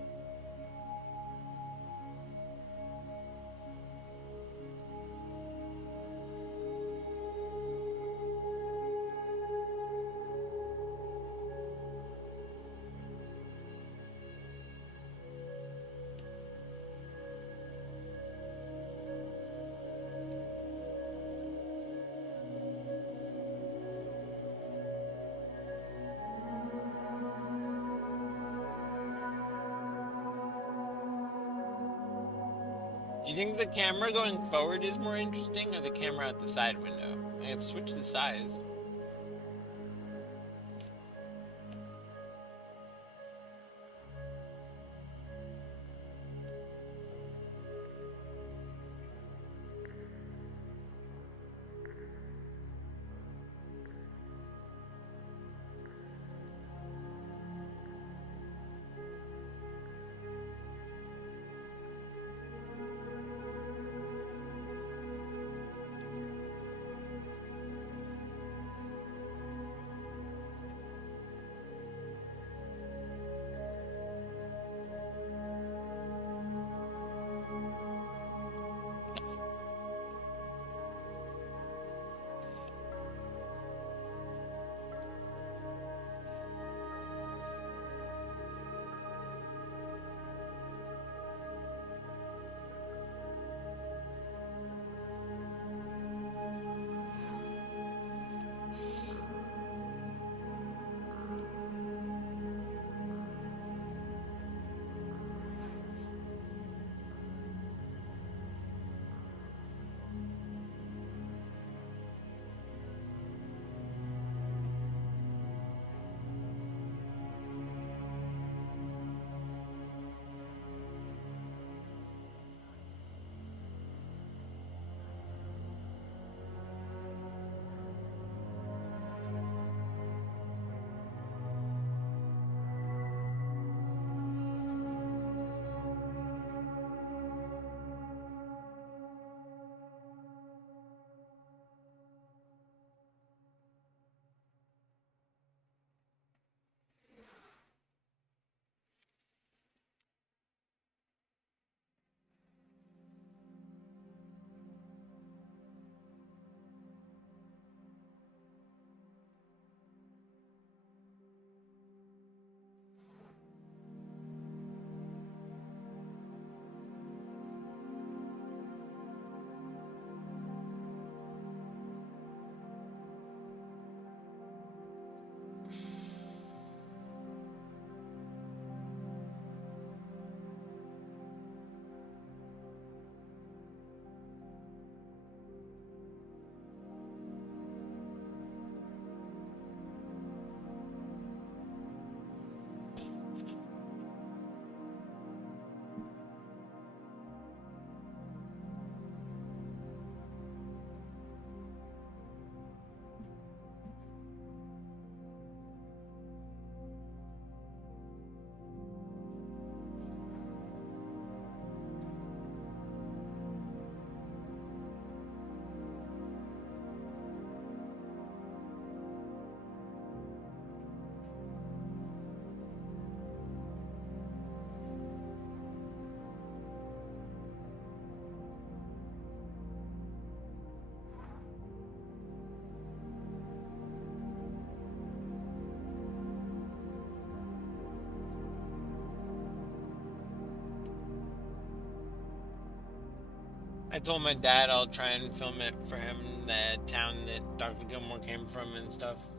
Do you think the camera going forward is more interesting, or the camera at the side window? I can switch the size. I told my dad I'll try and film it for him, the town that Dr. Gilmore came from and stuff.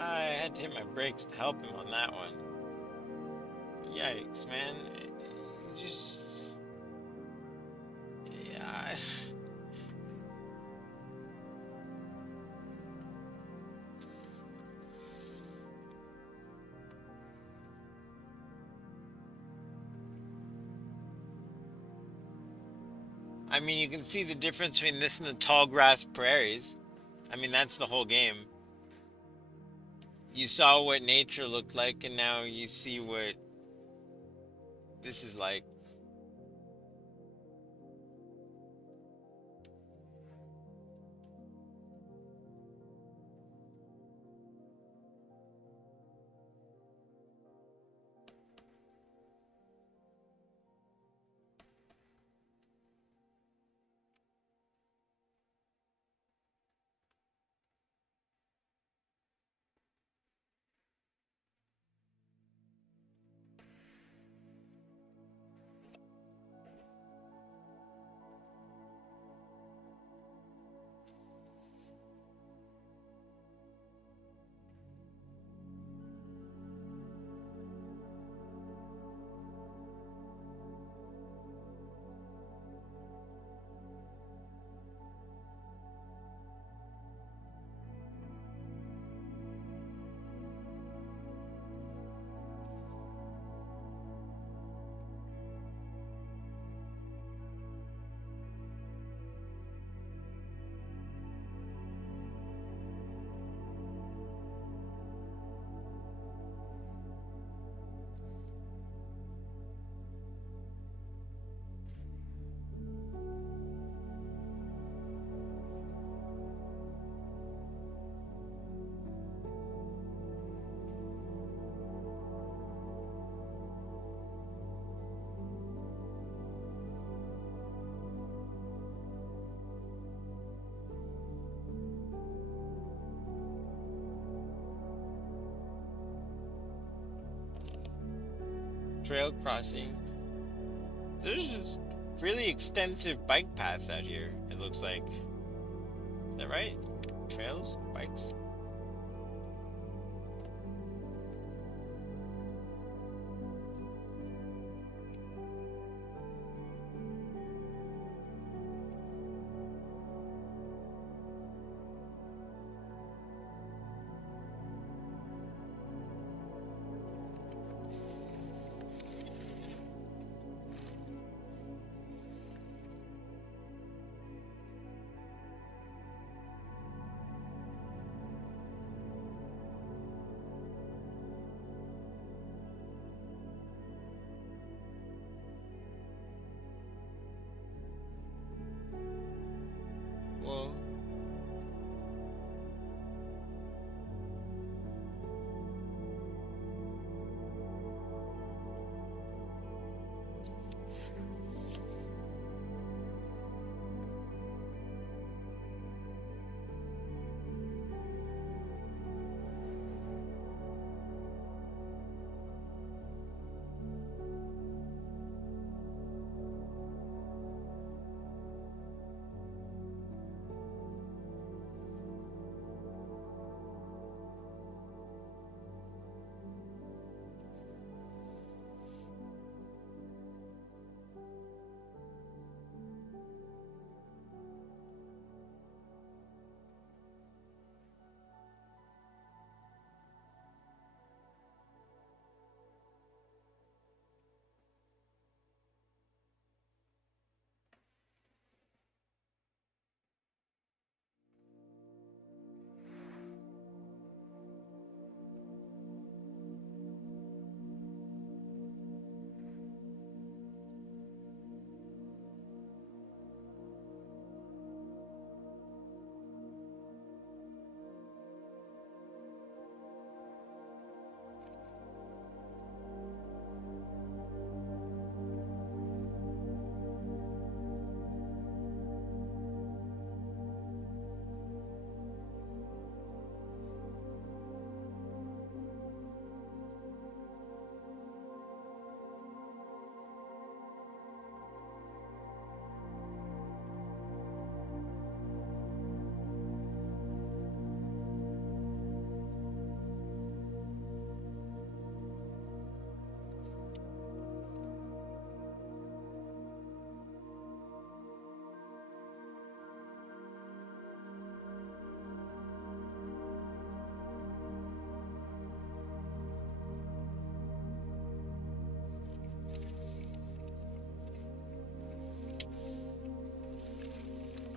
I had to hit my brakes to help him on that one. Yikes, man. Just... Yeah... I mean, you can see the difference between this and the tallgrass prairies. I mean, that's the whole game. You saw what nature looked like, and now you see what this is like. Trail crossing. There's just really extensive bike paths out here, it looks like. Is that right? Trails? Bikes?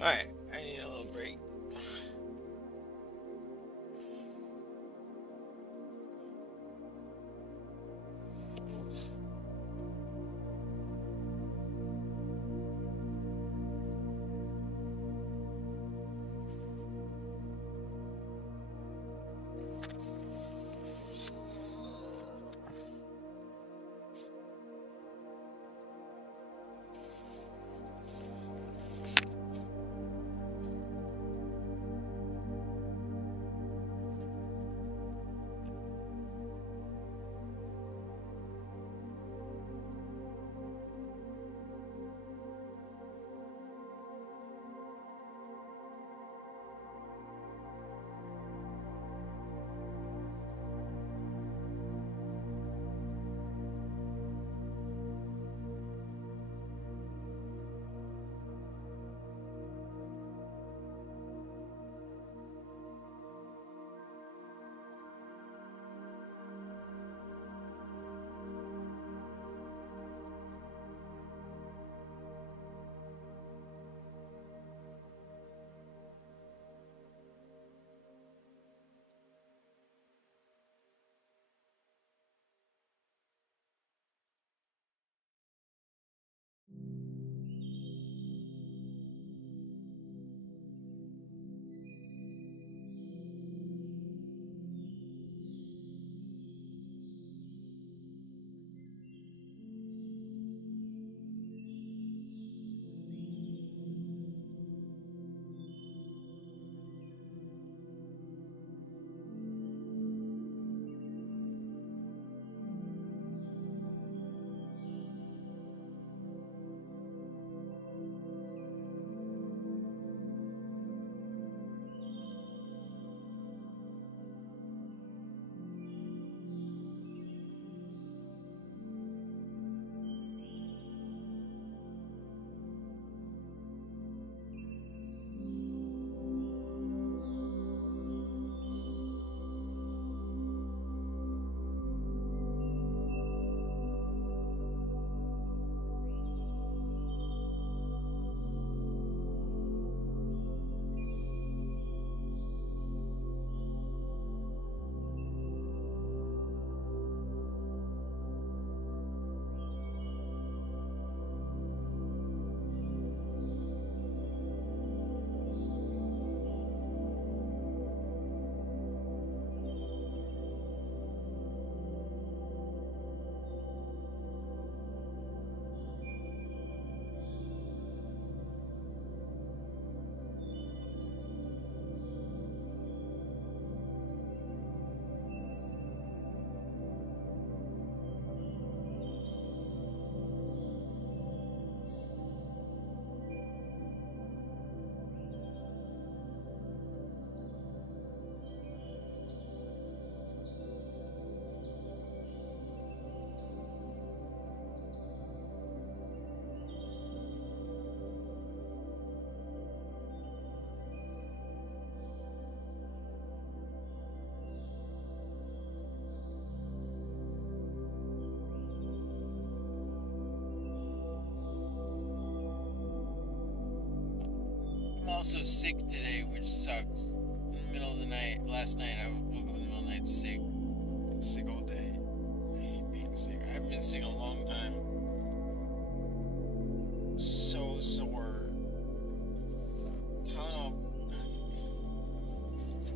Alright, I need a little break. also sick today, which sucks. In the middle of the night, last night, I woke up in the middle of the night sick. Sick all day. I hate being sick. I haven't been sick in a long time. So sore. Tylenol.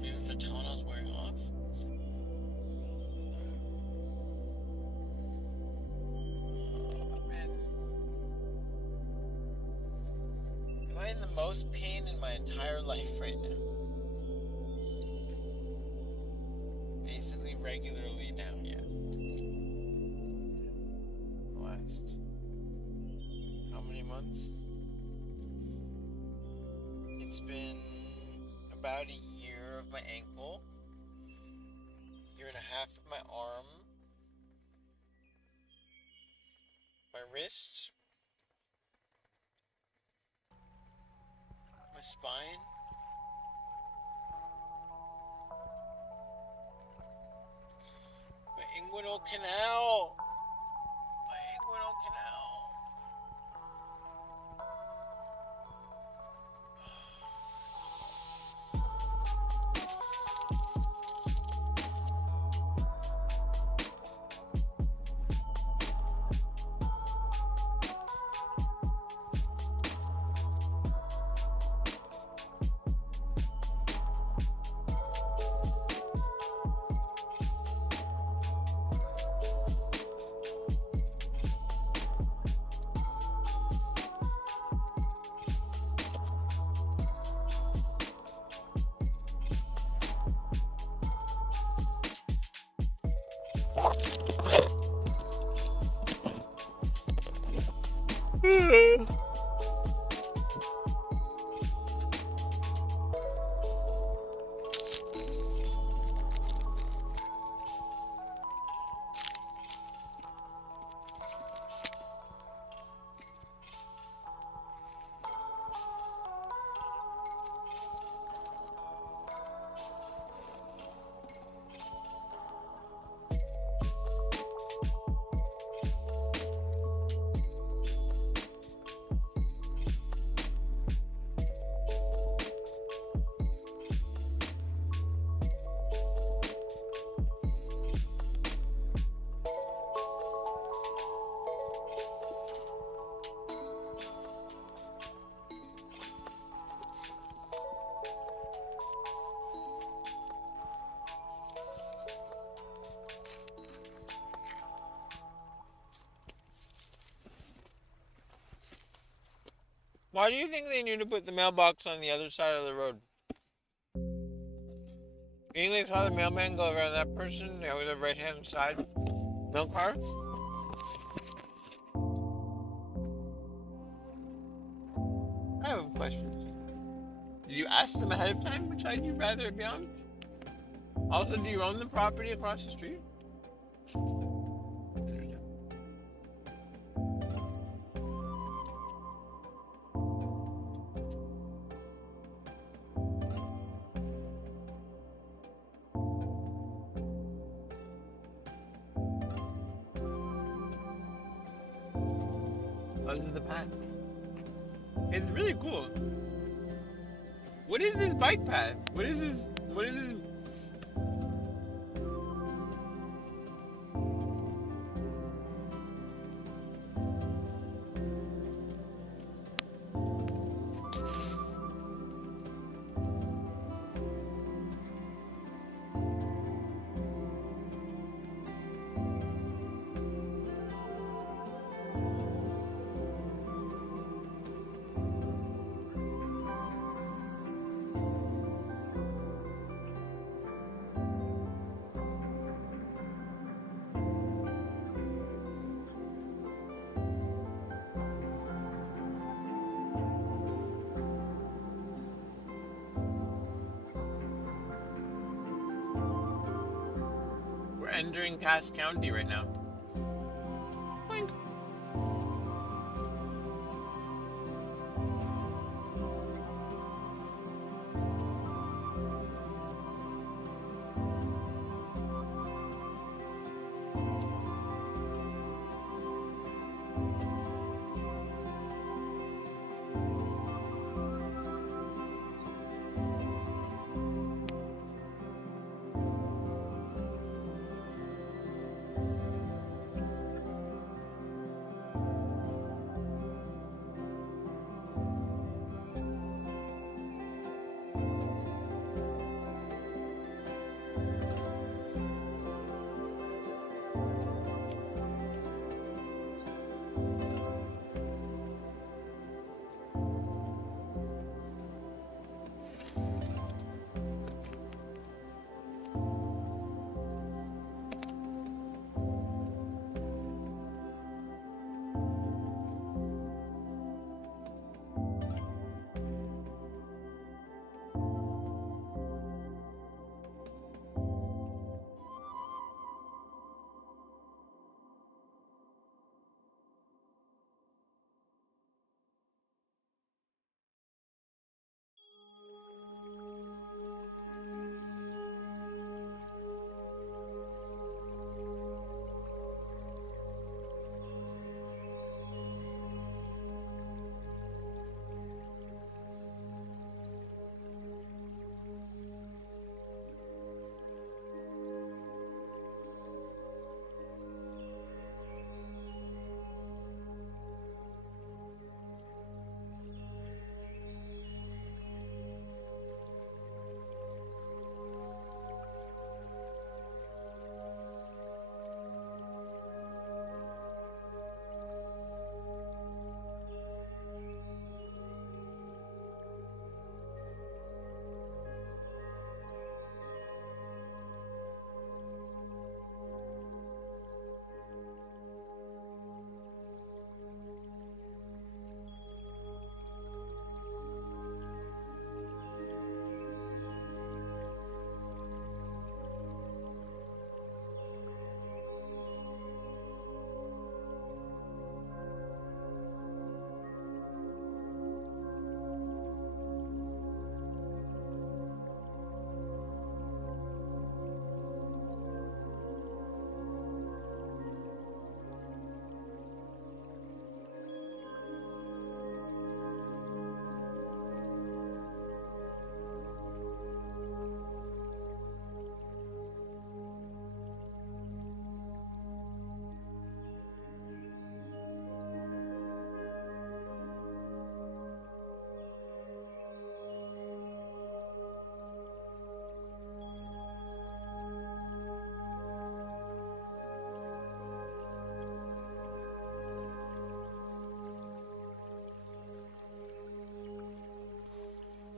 Maybe the Tylenol's wearing off. Man. Am I in the most pain in my entire life right now? Basically, regularly now, yeah. Last how many months? It's been about a year of my ankle, year and a half of my arm, my wrist, my spine. My inguinal canal. My inguinal canal. Why do you think they need to put the mailbox on the other side of the road? You think they saw the mailman go around that person with the right-hand side mail car? I have a question. Did you ask them ahead of time which side you'd rather be on? Also, do you own the property across the street? This is the path. It's really cool. What is this bike path? What is this? What is this? We're entering Cass County right now. Boink.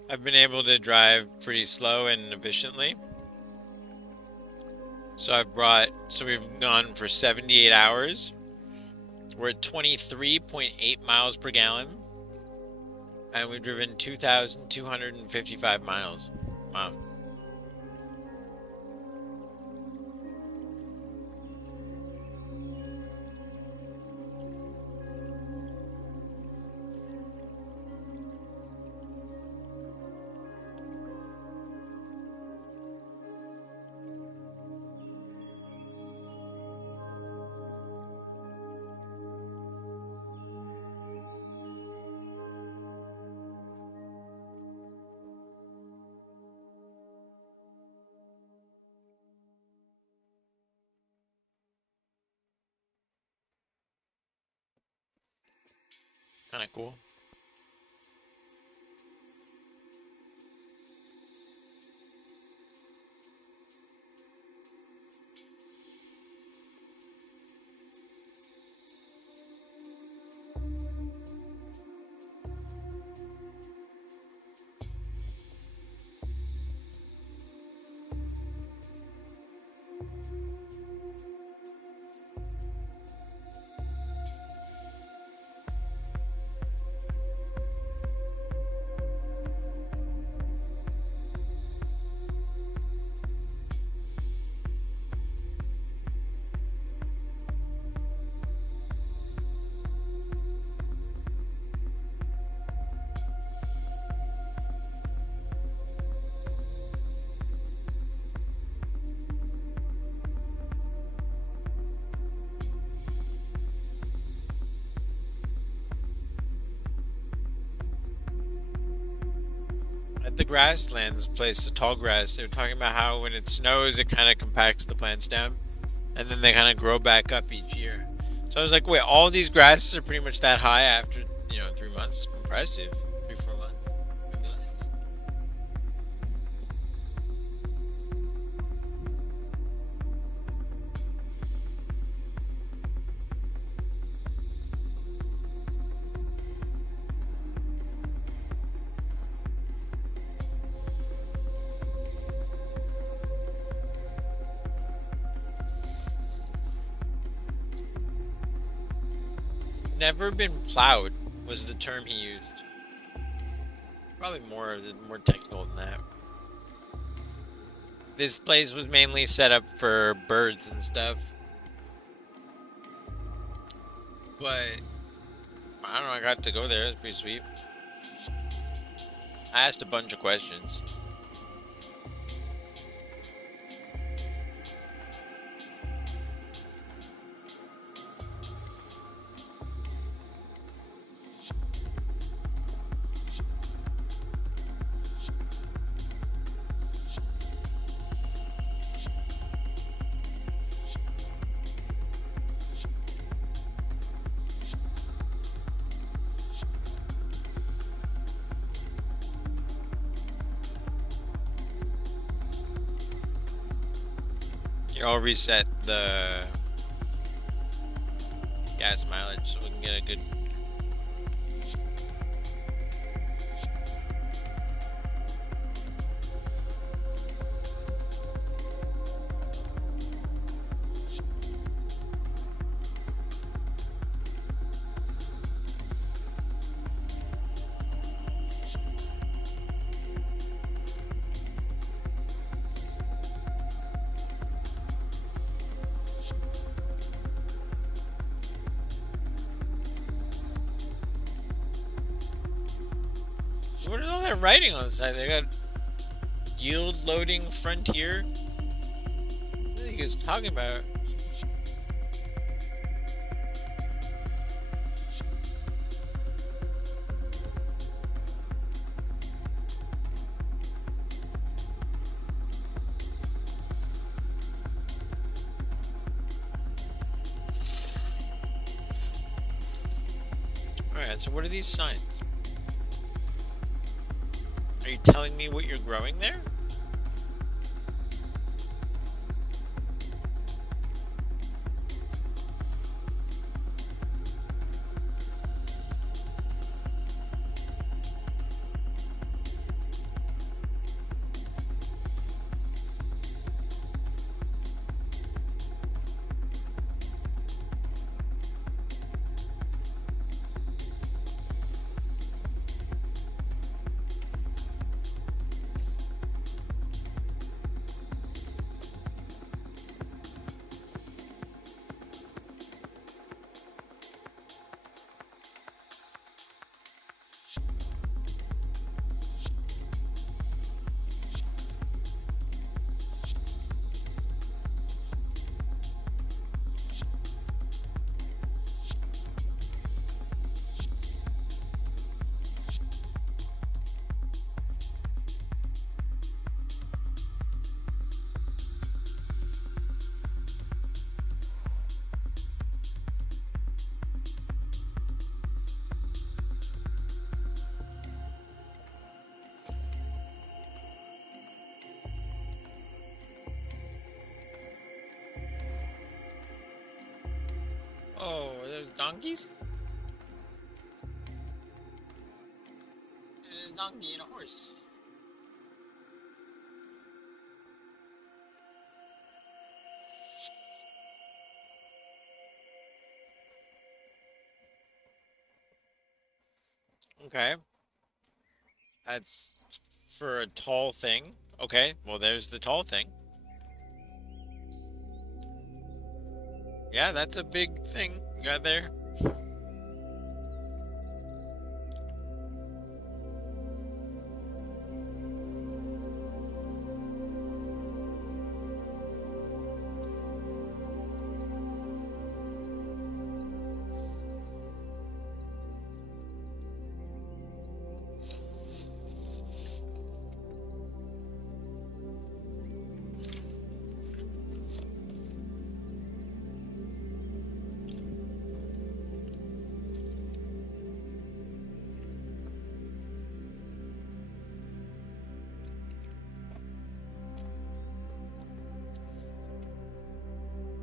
I've been able to drive pretty slow and efficiently. So we've gone for 78 hours. We're at 23.8 miles per gallon. And we've driven 2,255 miles. Wow. Kind of cool. At the grasslands place, the tall grass, they were talking about how when it snows, it kind of compacts the plants down, and then they kind of grow back up each year. So I was like, wait, all these grasses are pretty much that high after 3 months? Impressive. 3-4 months. Nice. Never been plowed was the term he used. Probably more technical than that. This place was mainly set up for birds and stuff. But I don't know, I got to go there, it was pretty sweet. I asked a bunch of questions. Here, I'll reset the gas mileage so we can get a good. What is all that writing on the side? They got yield loading frontier. What are you guys talking about? Alright, so what are these signs? Are you telling me what you're growing there? those donkeys? And a donkey and a horse. Okay. That's for a tall thing. Okay, well, there's the tall thing. Yeah, that's a big thing you got there.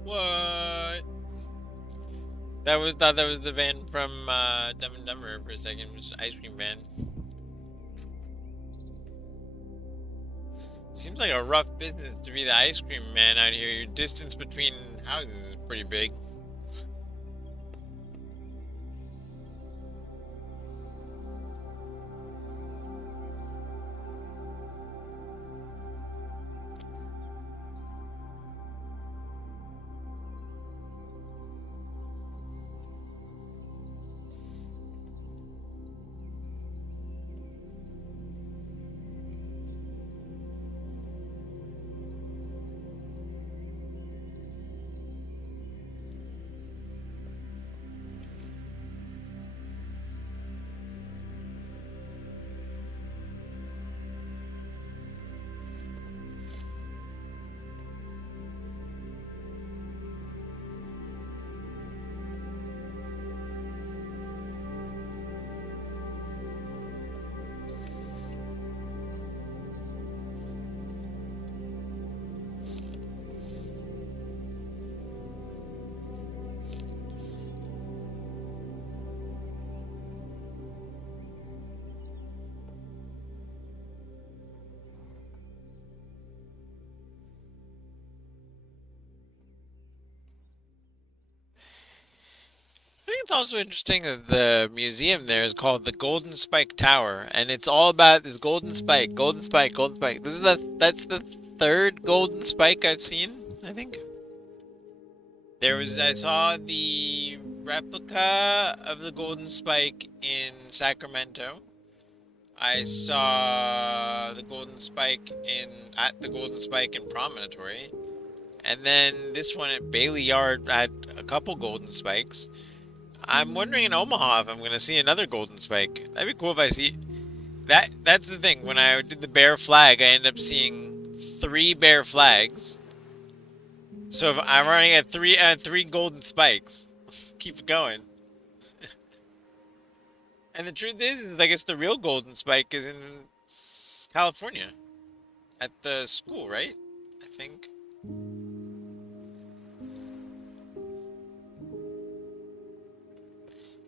What? Thought that was the van from Dumb and Dumber for a second. It was ice cream van. Seems like a rough business to be the ice cream man out here. Your distance between houses is pretty big. I think it's also interesting that the museum there is called the Golden Spike Tower, and it's all about this golden spike, golden spike, golden spike. That's the third golden spike I've seen, I think. I saw the replica of the golden spike in Sacramento. I saw the golden spike at the golden spike in Promontory. And then this one at Bailey Yard had a couple golden spikes. I'm wondering in Omaha if I'm going to see another golden spike. That'd be cool if I see... That's the thing. When I did the bear flag, I ended up seeing 3 bear flags. So if I'm running at 3 golden spikes. Keep it going. And the truth is, I guess the real golden spike is in California. At the school, right? I think.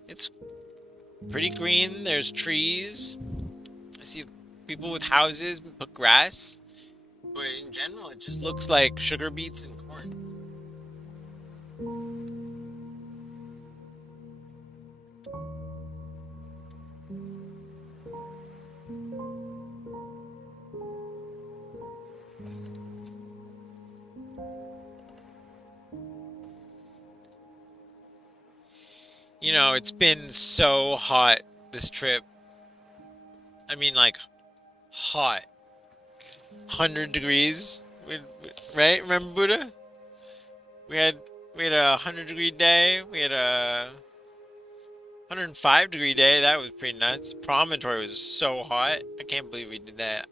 It's pretty green. There's trees. I see people with houses put grass. But in general, it just looks like sugar beets and corn. You know, it's been so hot this trip. I mean, like, hot. 100 degrees, right? Remember Buddha? We had a 100-degree day. We had a 105-degree day. That was pretty nuts. Promontory was so hot. I can't believe we did that.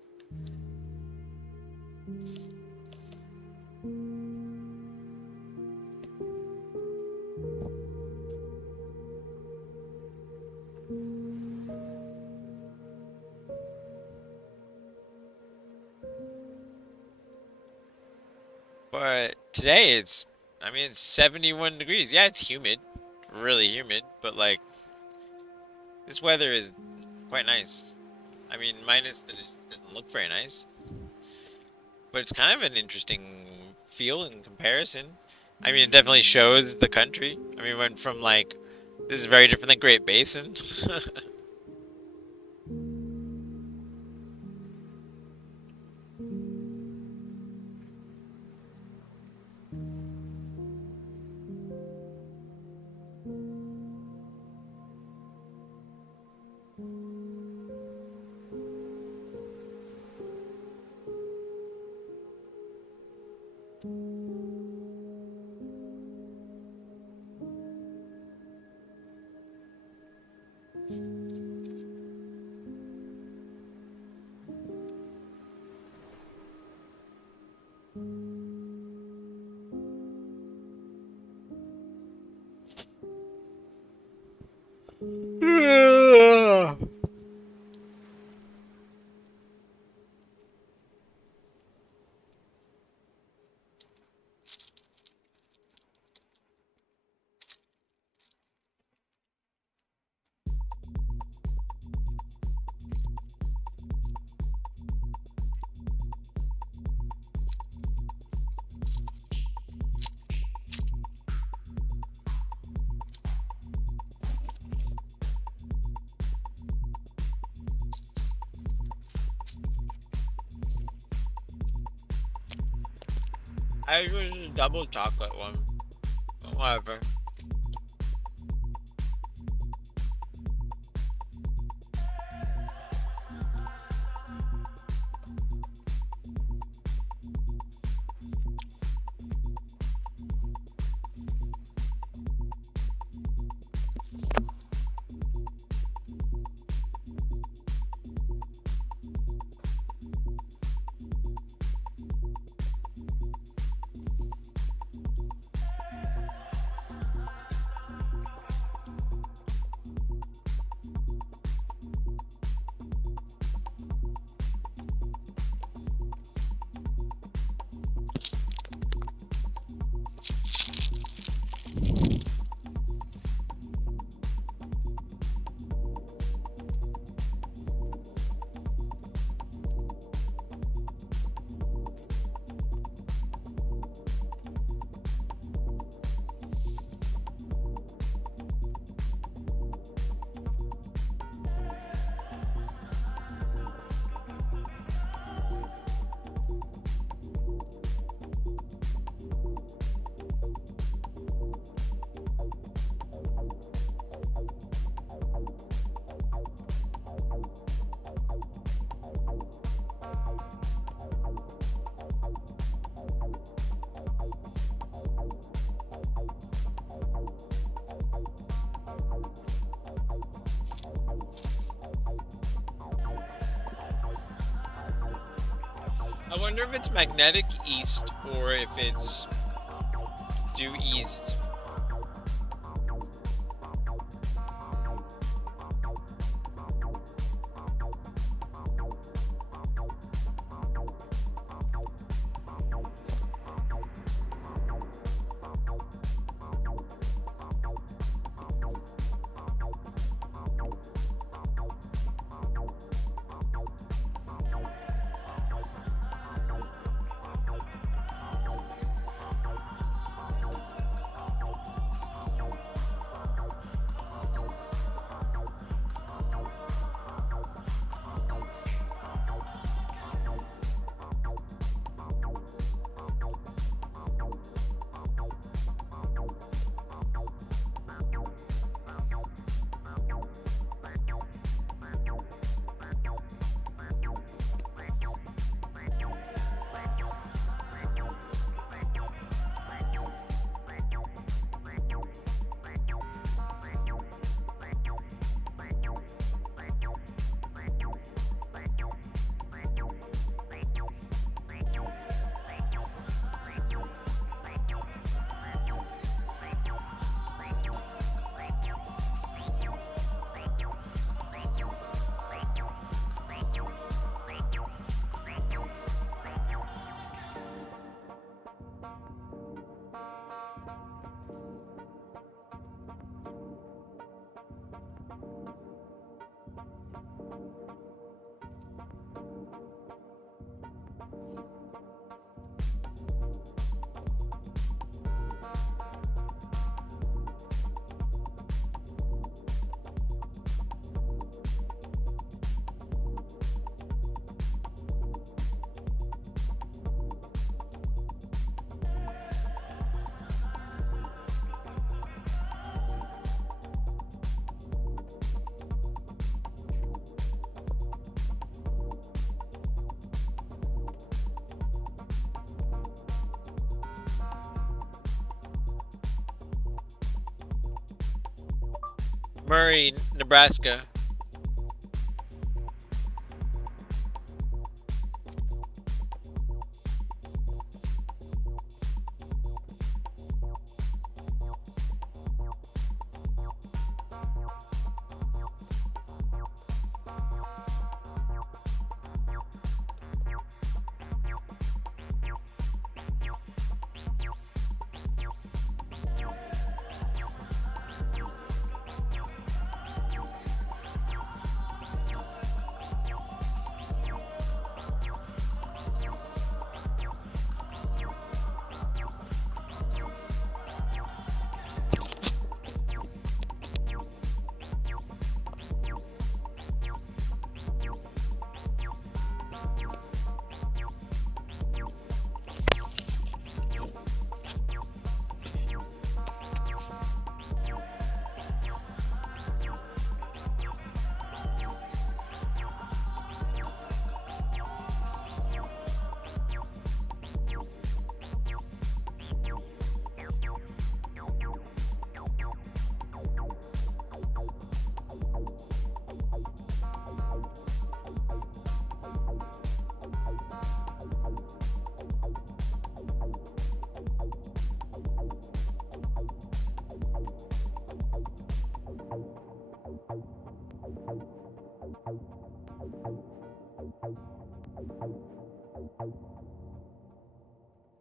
But today it's 71 degrees. Yeah, it's humid, really humid, but like this weather is quite nice. I mean, minus that it doesn't look very nice, but it's kind of an interesting feel in comparison. I mean, it definitely shows the country. I mean, went from like this is very different than Great Basin. I was a double chocolate one. Whatever. I wonder if it's magnetic east or if it's due east. Murray, Nebraska.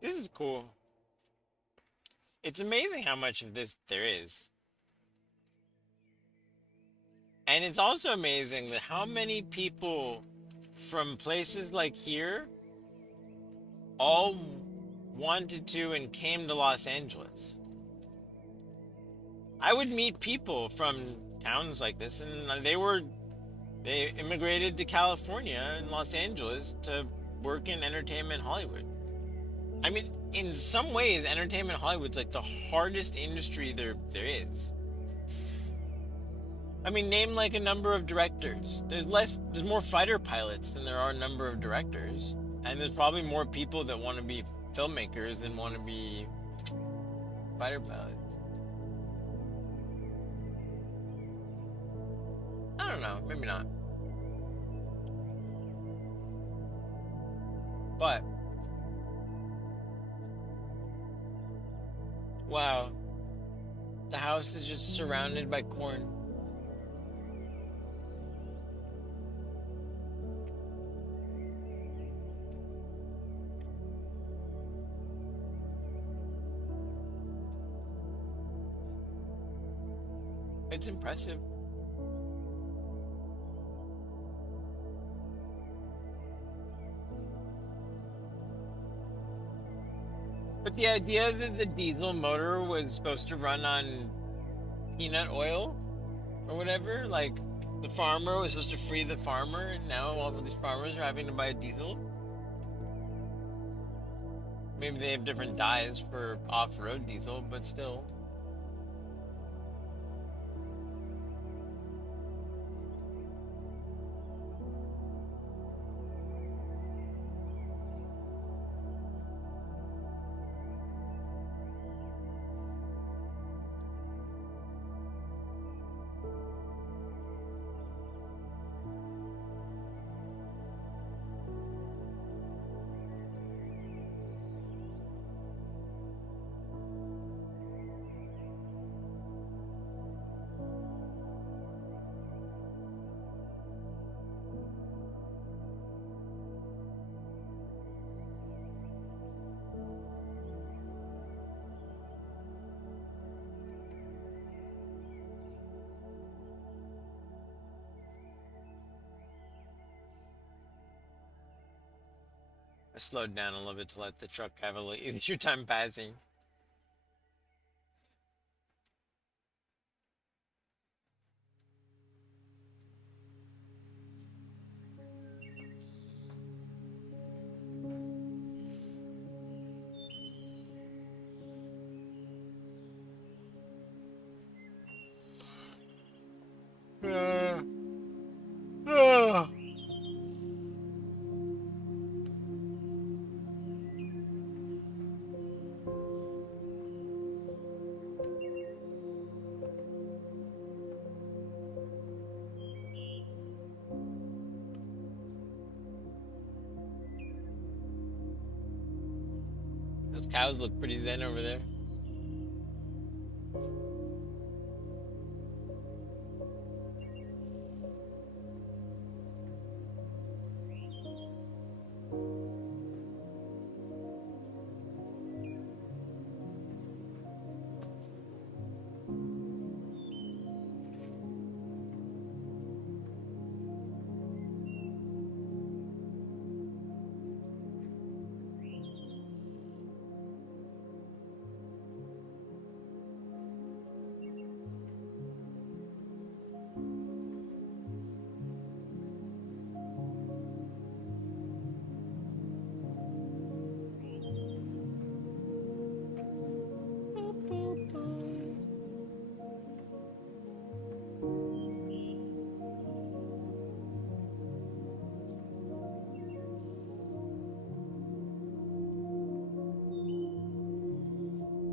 This is cool. It's amazing how much of this there is. And it's also amazing that how many people from places like here all wanted to and came to Los Angeles. I would meet people from towns like this, and they immigrated to California and Los Angeles to work in entertainment Hollywood. I mean, in some ways, entertainment Hollywood's like the hardest industry there is. I mean, name like a number of directors. There's more fighter pilots than there are a number of directors. And there's probably more people that want to be filmmakers than want to be fighter pilots. I don't know, maybe not. But wow, the house is just surrounded by corn. It's impressive. But the idea that the diesel motor was supposed to run on peanut oil or whatever, like the farmer was supposed to free the farmer, and now all of these farmers are having to buy a diesel. Maybe they have different dyes for off-road diesel, but still. slowed down a little bit to let the truck have a little easier time passing. Uh. Those cows look pretty zen over there.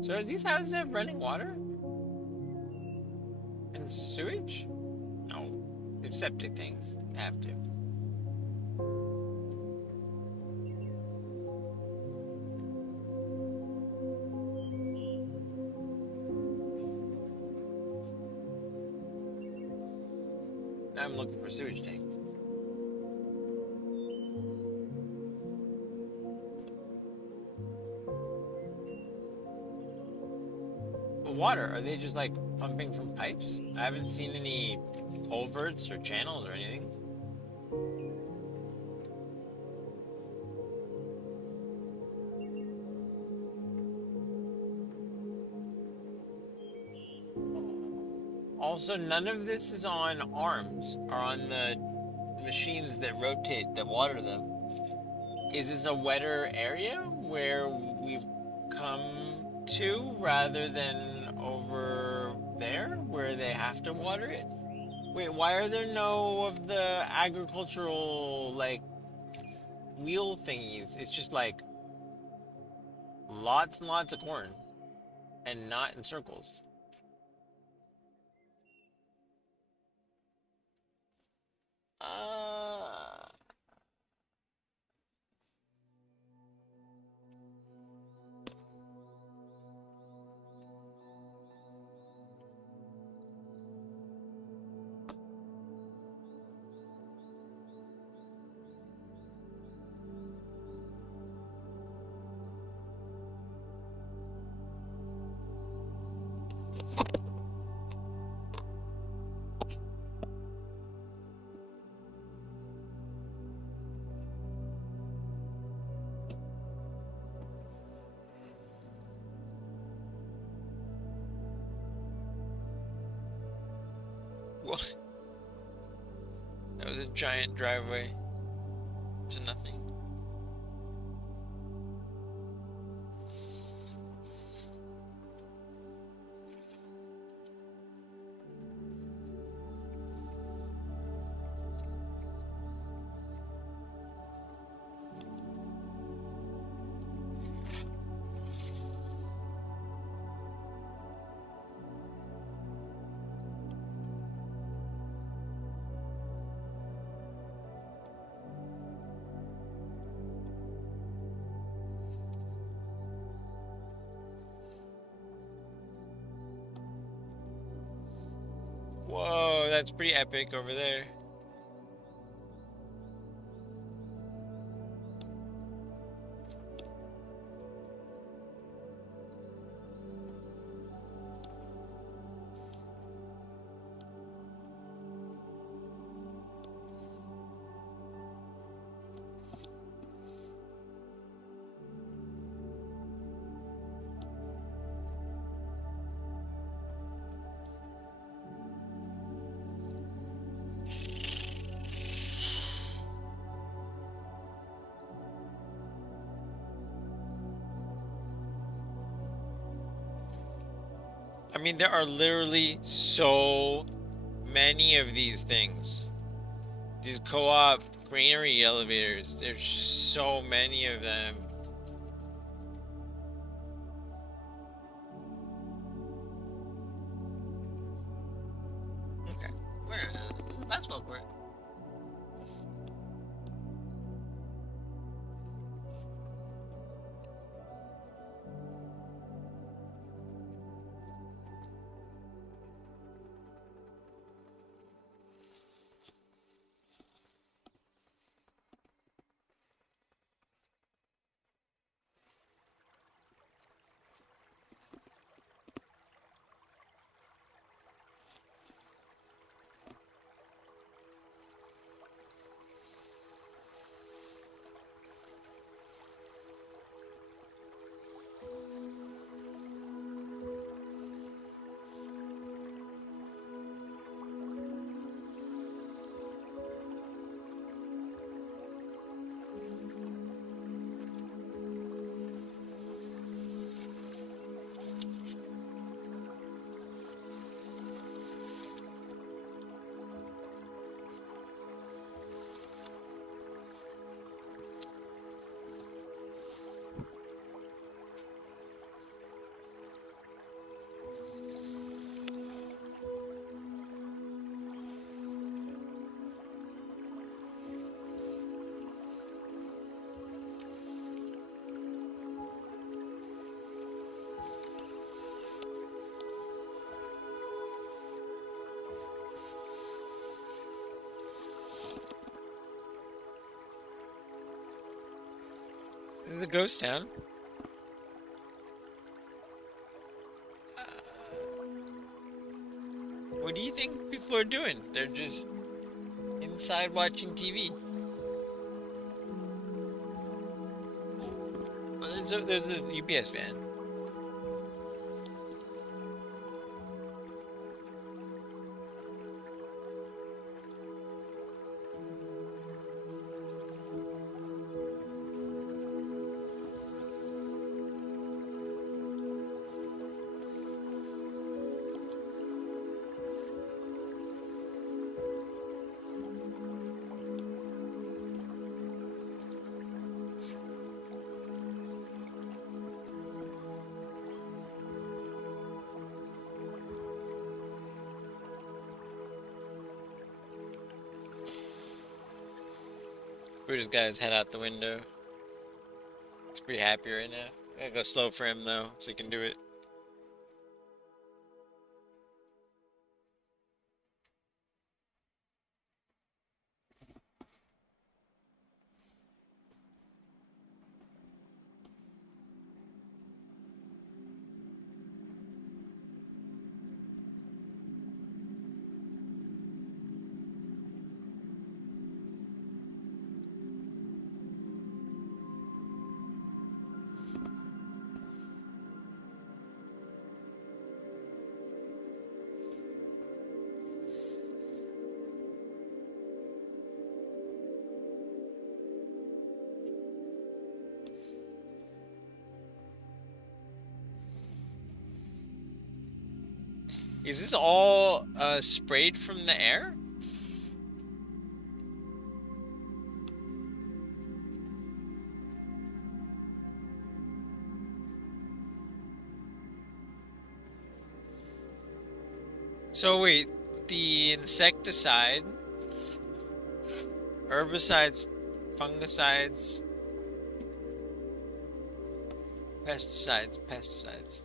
So do these houses have running water? And sewage? No. They have septic tanks. They have to. Now I'm looking for sewage tanks. But water, are they just like pumping from pipes? I haven't seen any culverts or channels or anything. Also, none of this is on arms or on the machines that rotate, that water them. Is this a wetter area where we've come to rather than over there where they have to water it? Wait, why are there no of the agricultural, like, wheel thingies? It's just like lots and lots of corn and not in circles. What? That was a giant driveway to nothing. Whoa, that's pretty epic over there. mean, there are literally so many of these things. These co-op granary elevators. There's just so many of them. Okay. Where? Basketball court. This is the ghost town. What do you think people are doing? They're just inside watching TV. There's a UPS van. Brutus got his head out the window. He's pretty happy right now. I gotta go slow for him though, so he can do it. Is this all sprayed from the air? So wait, the insecticide, herbicides, fungicides, pesticides.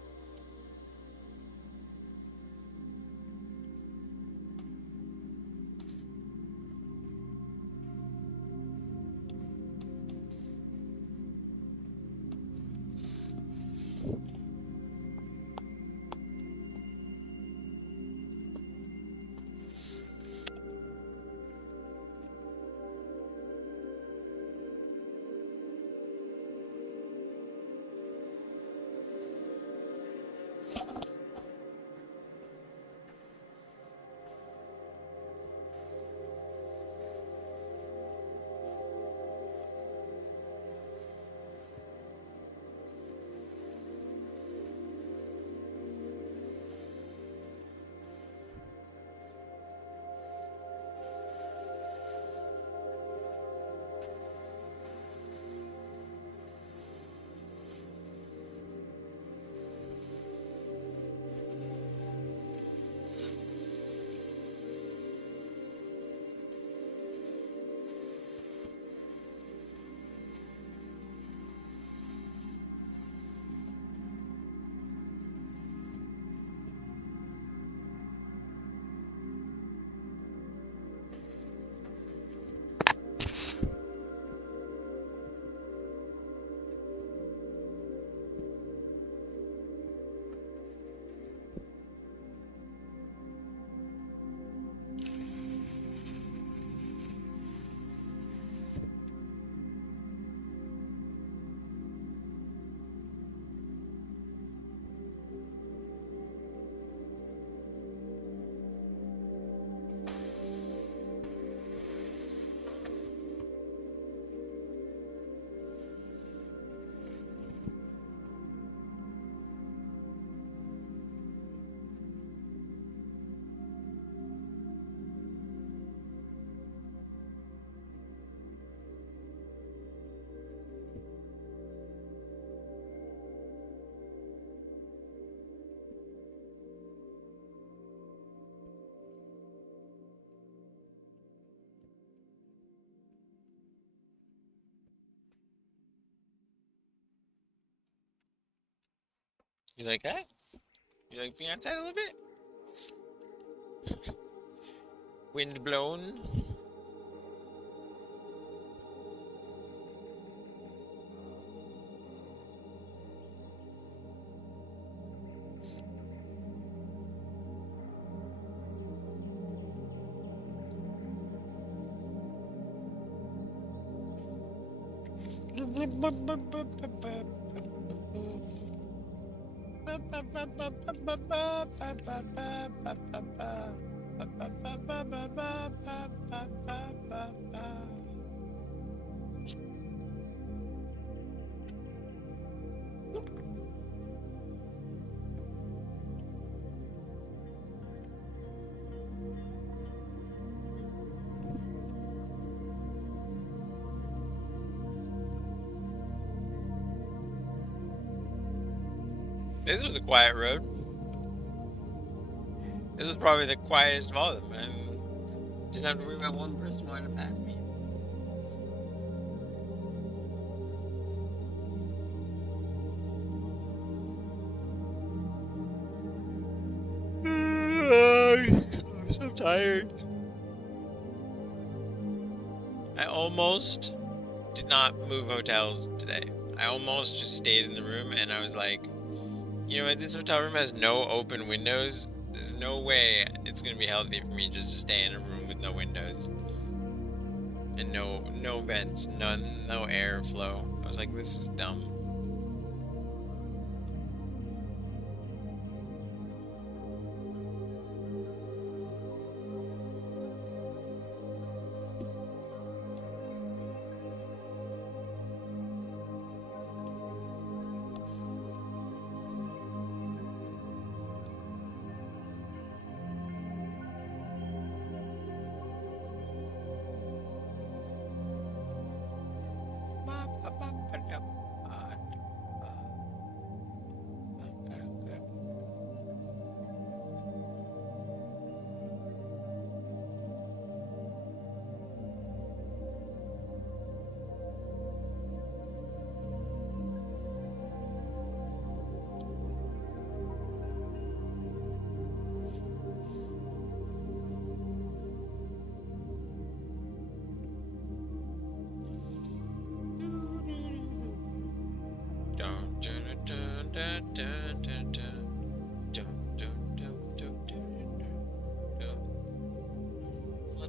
You like that? You like being outside a little bit? Wind blown. This was a quiet road. This was probably the quietest of all of them, man. Didn't have to worry about one person wanting to pass me. I'm so tired. I almost did not move hotels today. I almost just stayed in the room, and I was like, you know what, this hotel room has no open windows. There's no way it's gonna be healthy for me just to stay in a room with no windows. And no vents, no airflow. I was like, this is dumb.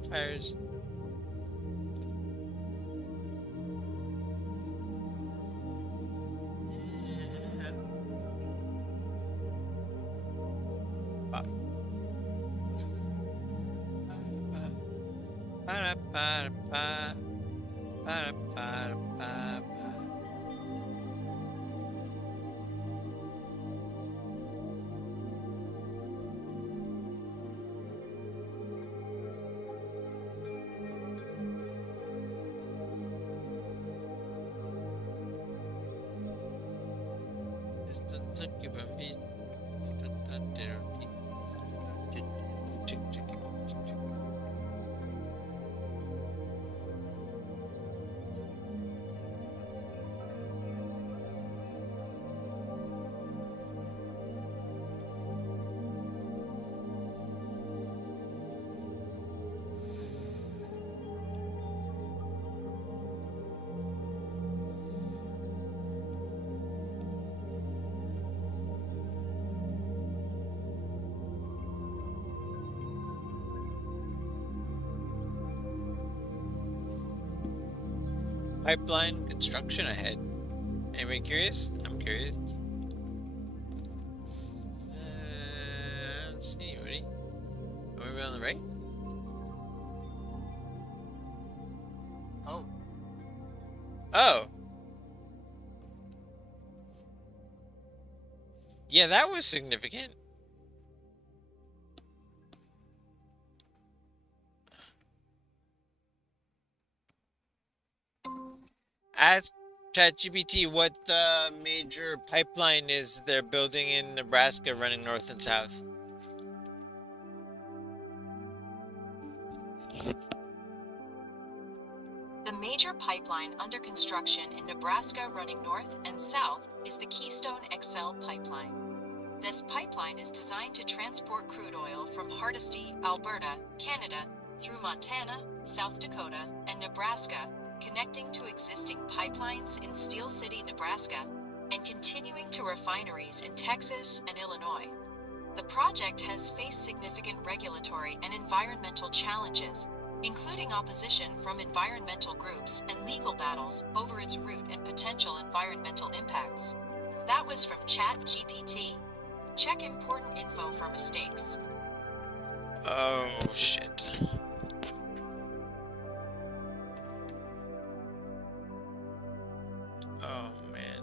Tires. Pipeline construction ahead. Anybody curious? I'm curious. I don't see anybody. Are we on the right? Oh. Oh. Yeah, that was significant. Ask ChatGPT what the major pipeline is they're building in Nebraska running north and south. The major pipeline under construction in Nebraska running north and south is the Keystone XL pipeline. This pipeline is designed to transport crude oil from Hardisty, Alberta, Canada, through Montana, South Dakota, and Nebraska, connecting to existing pipelines in Steel City, Nebraska, and continuing to refineries in Texas and Illinois. The project has faced significant regulatory and environmental challenges, including opposition from environmental groups and legal battles over its route and potential environmental impacts. That was from ChatGPT. Check important info for mistakes. Oh, shit. Oh, man.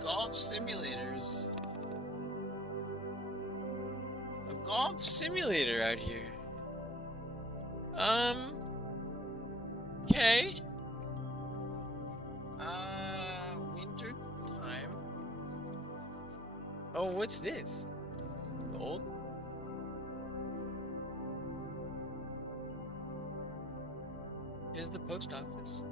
Golf simulators. A golf simulator out here. Okay. Winter time. Oh, what's this? Gold? Here's the post office.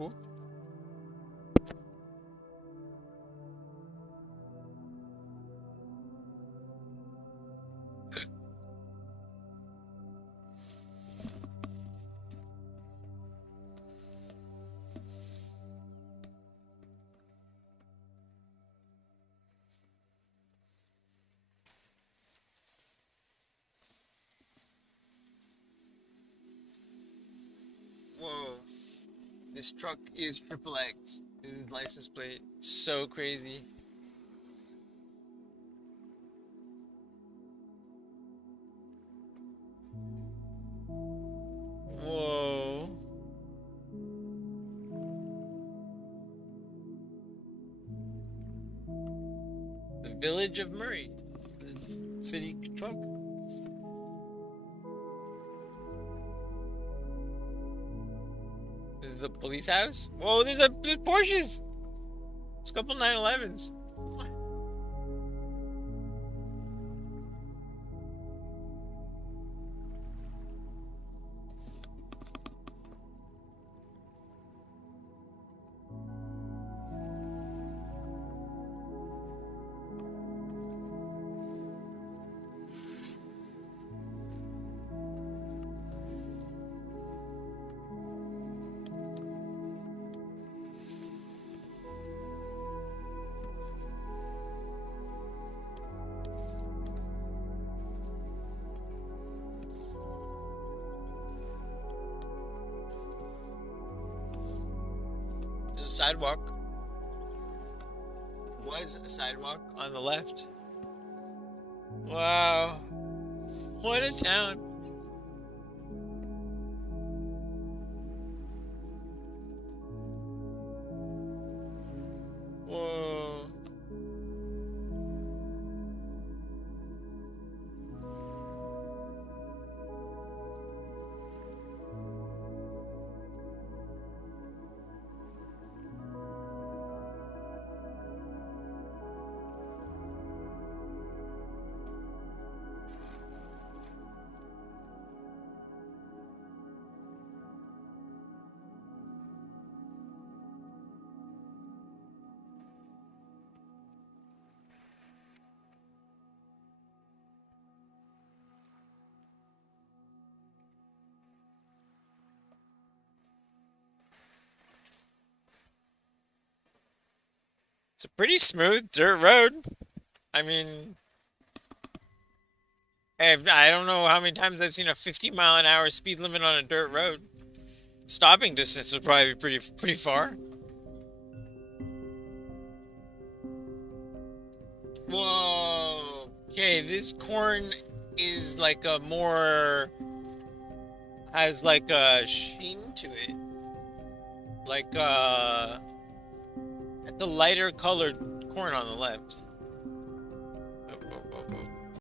cool. Whoa. This truck is triple X. This is license plate. So crazy. Whoa. The village of Murray. It's the city truck. This is the police house. Whoa, there's Porsches. It's a couple 911s. There's a sidewalk Was a sidewalk. on the left. Wow. What a town. Whoa. It's a pretty smooth dirt road. I mean, I don't know how many times I've seen a 50-mile-an-hour speed limit on a dirt road. Stopping distance would probably be pretty far. Whoa. Okay, this corn is like a more has like a sheen to it. Like the lighter colored corn on the left. Oh, oh, oh,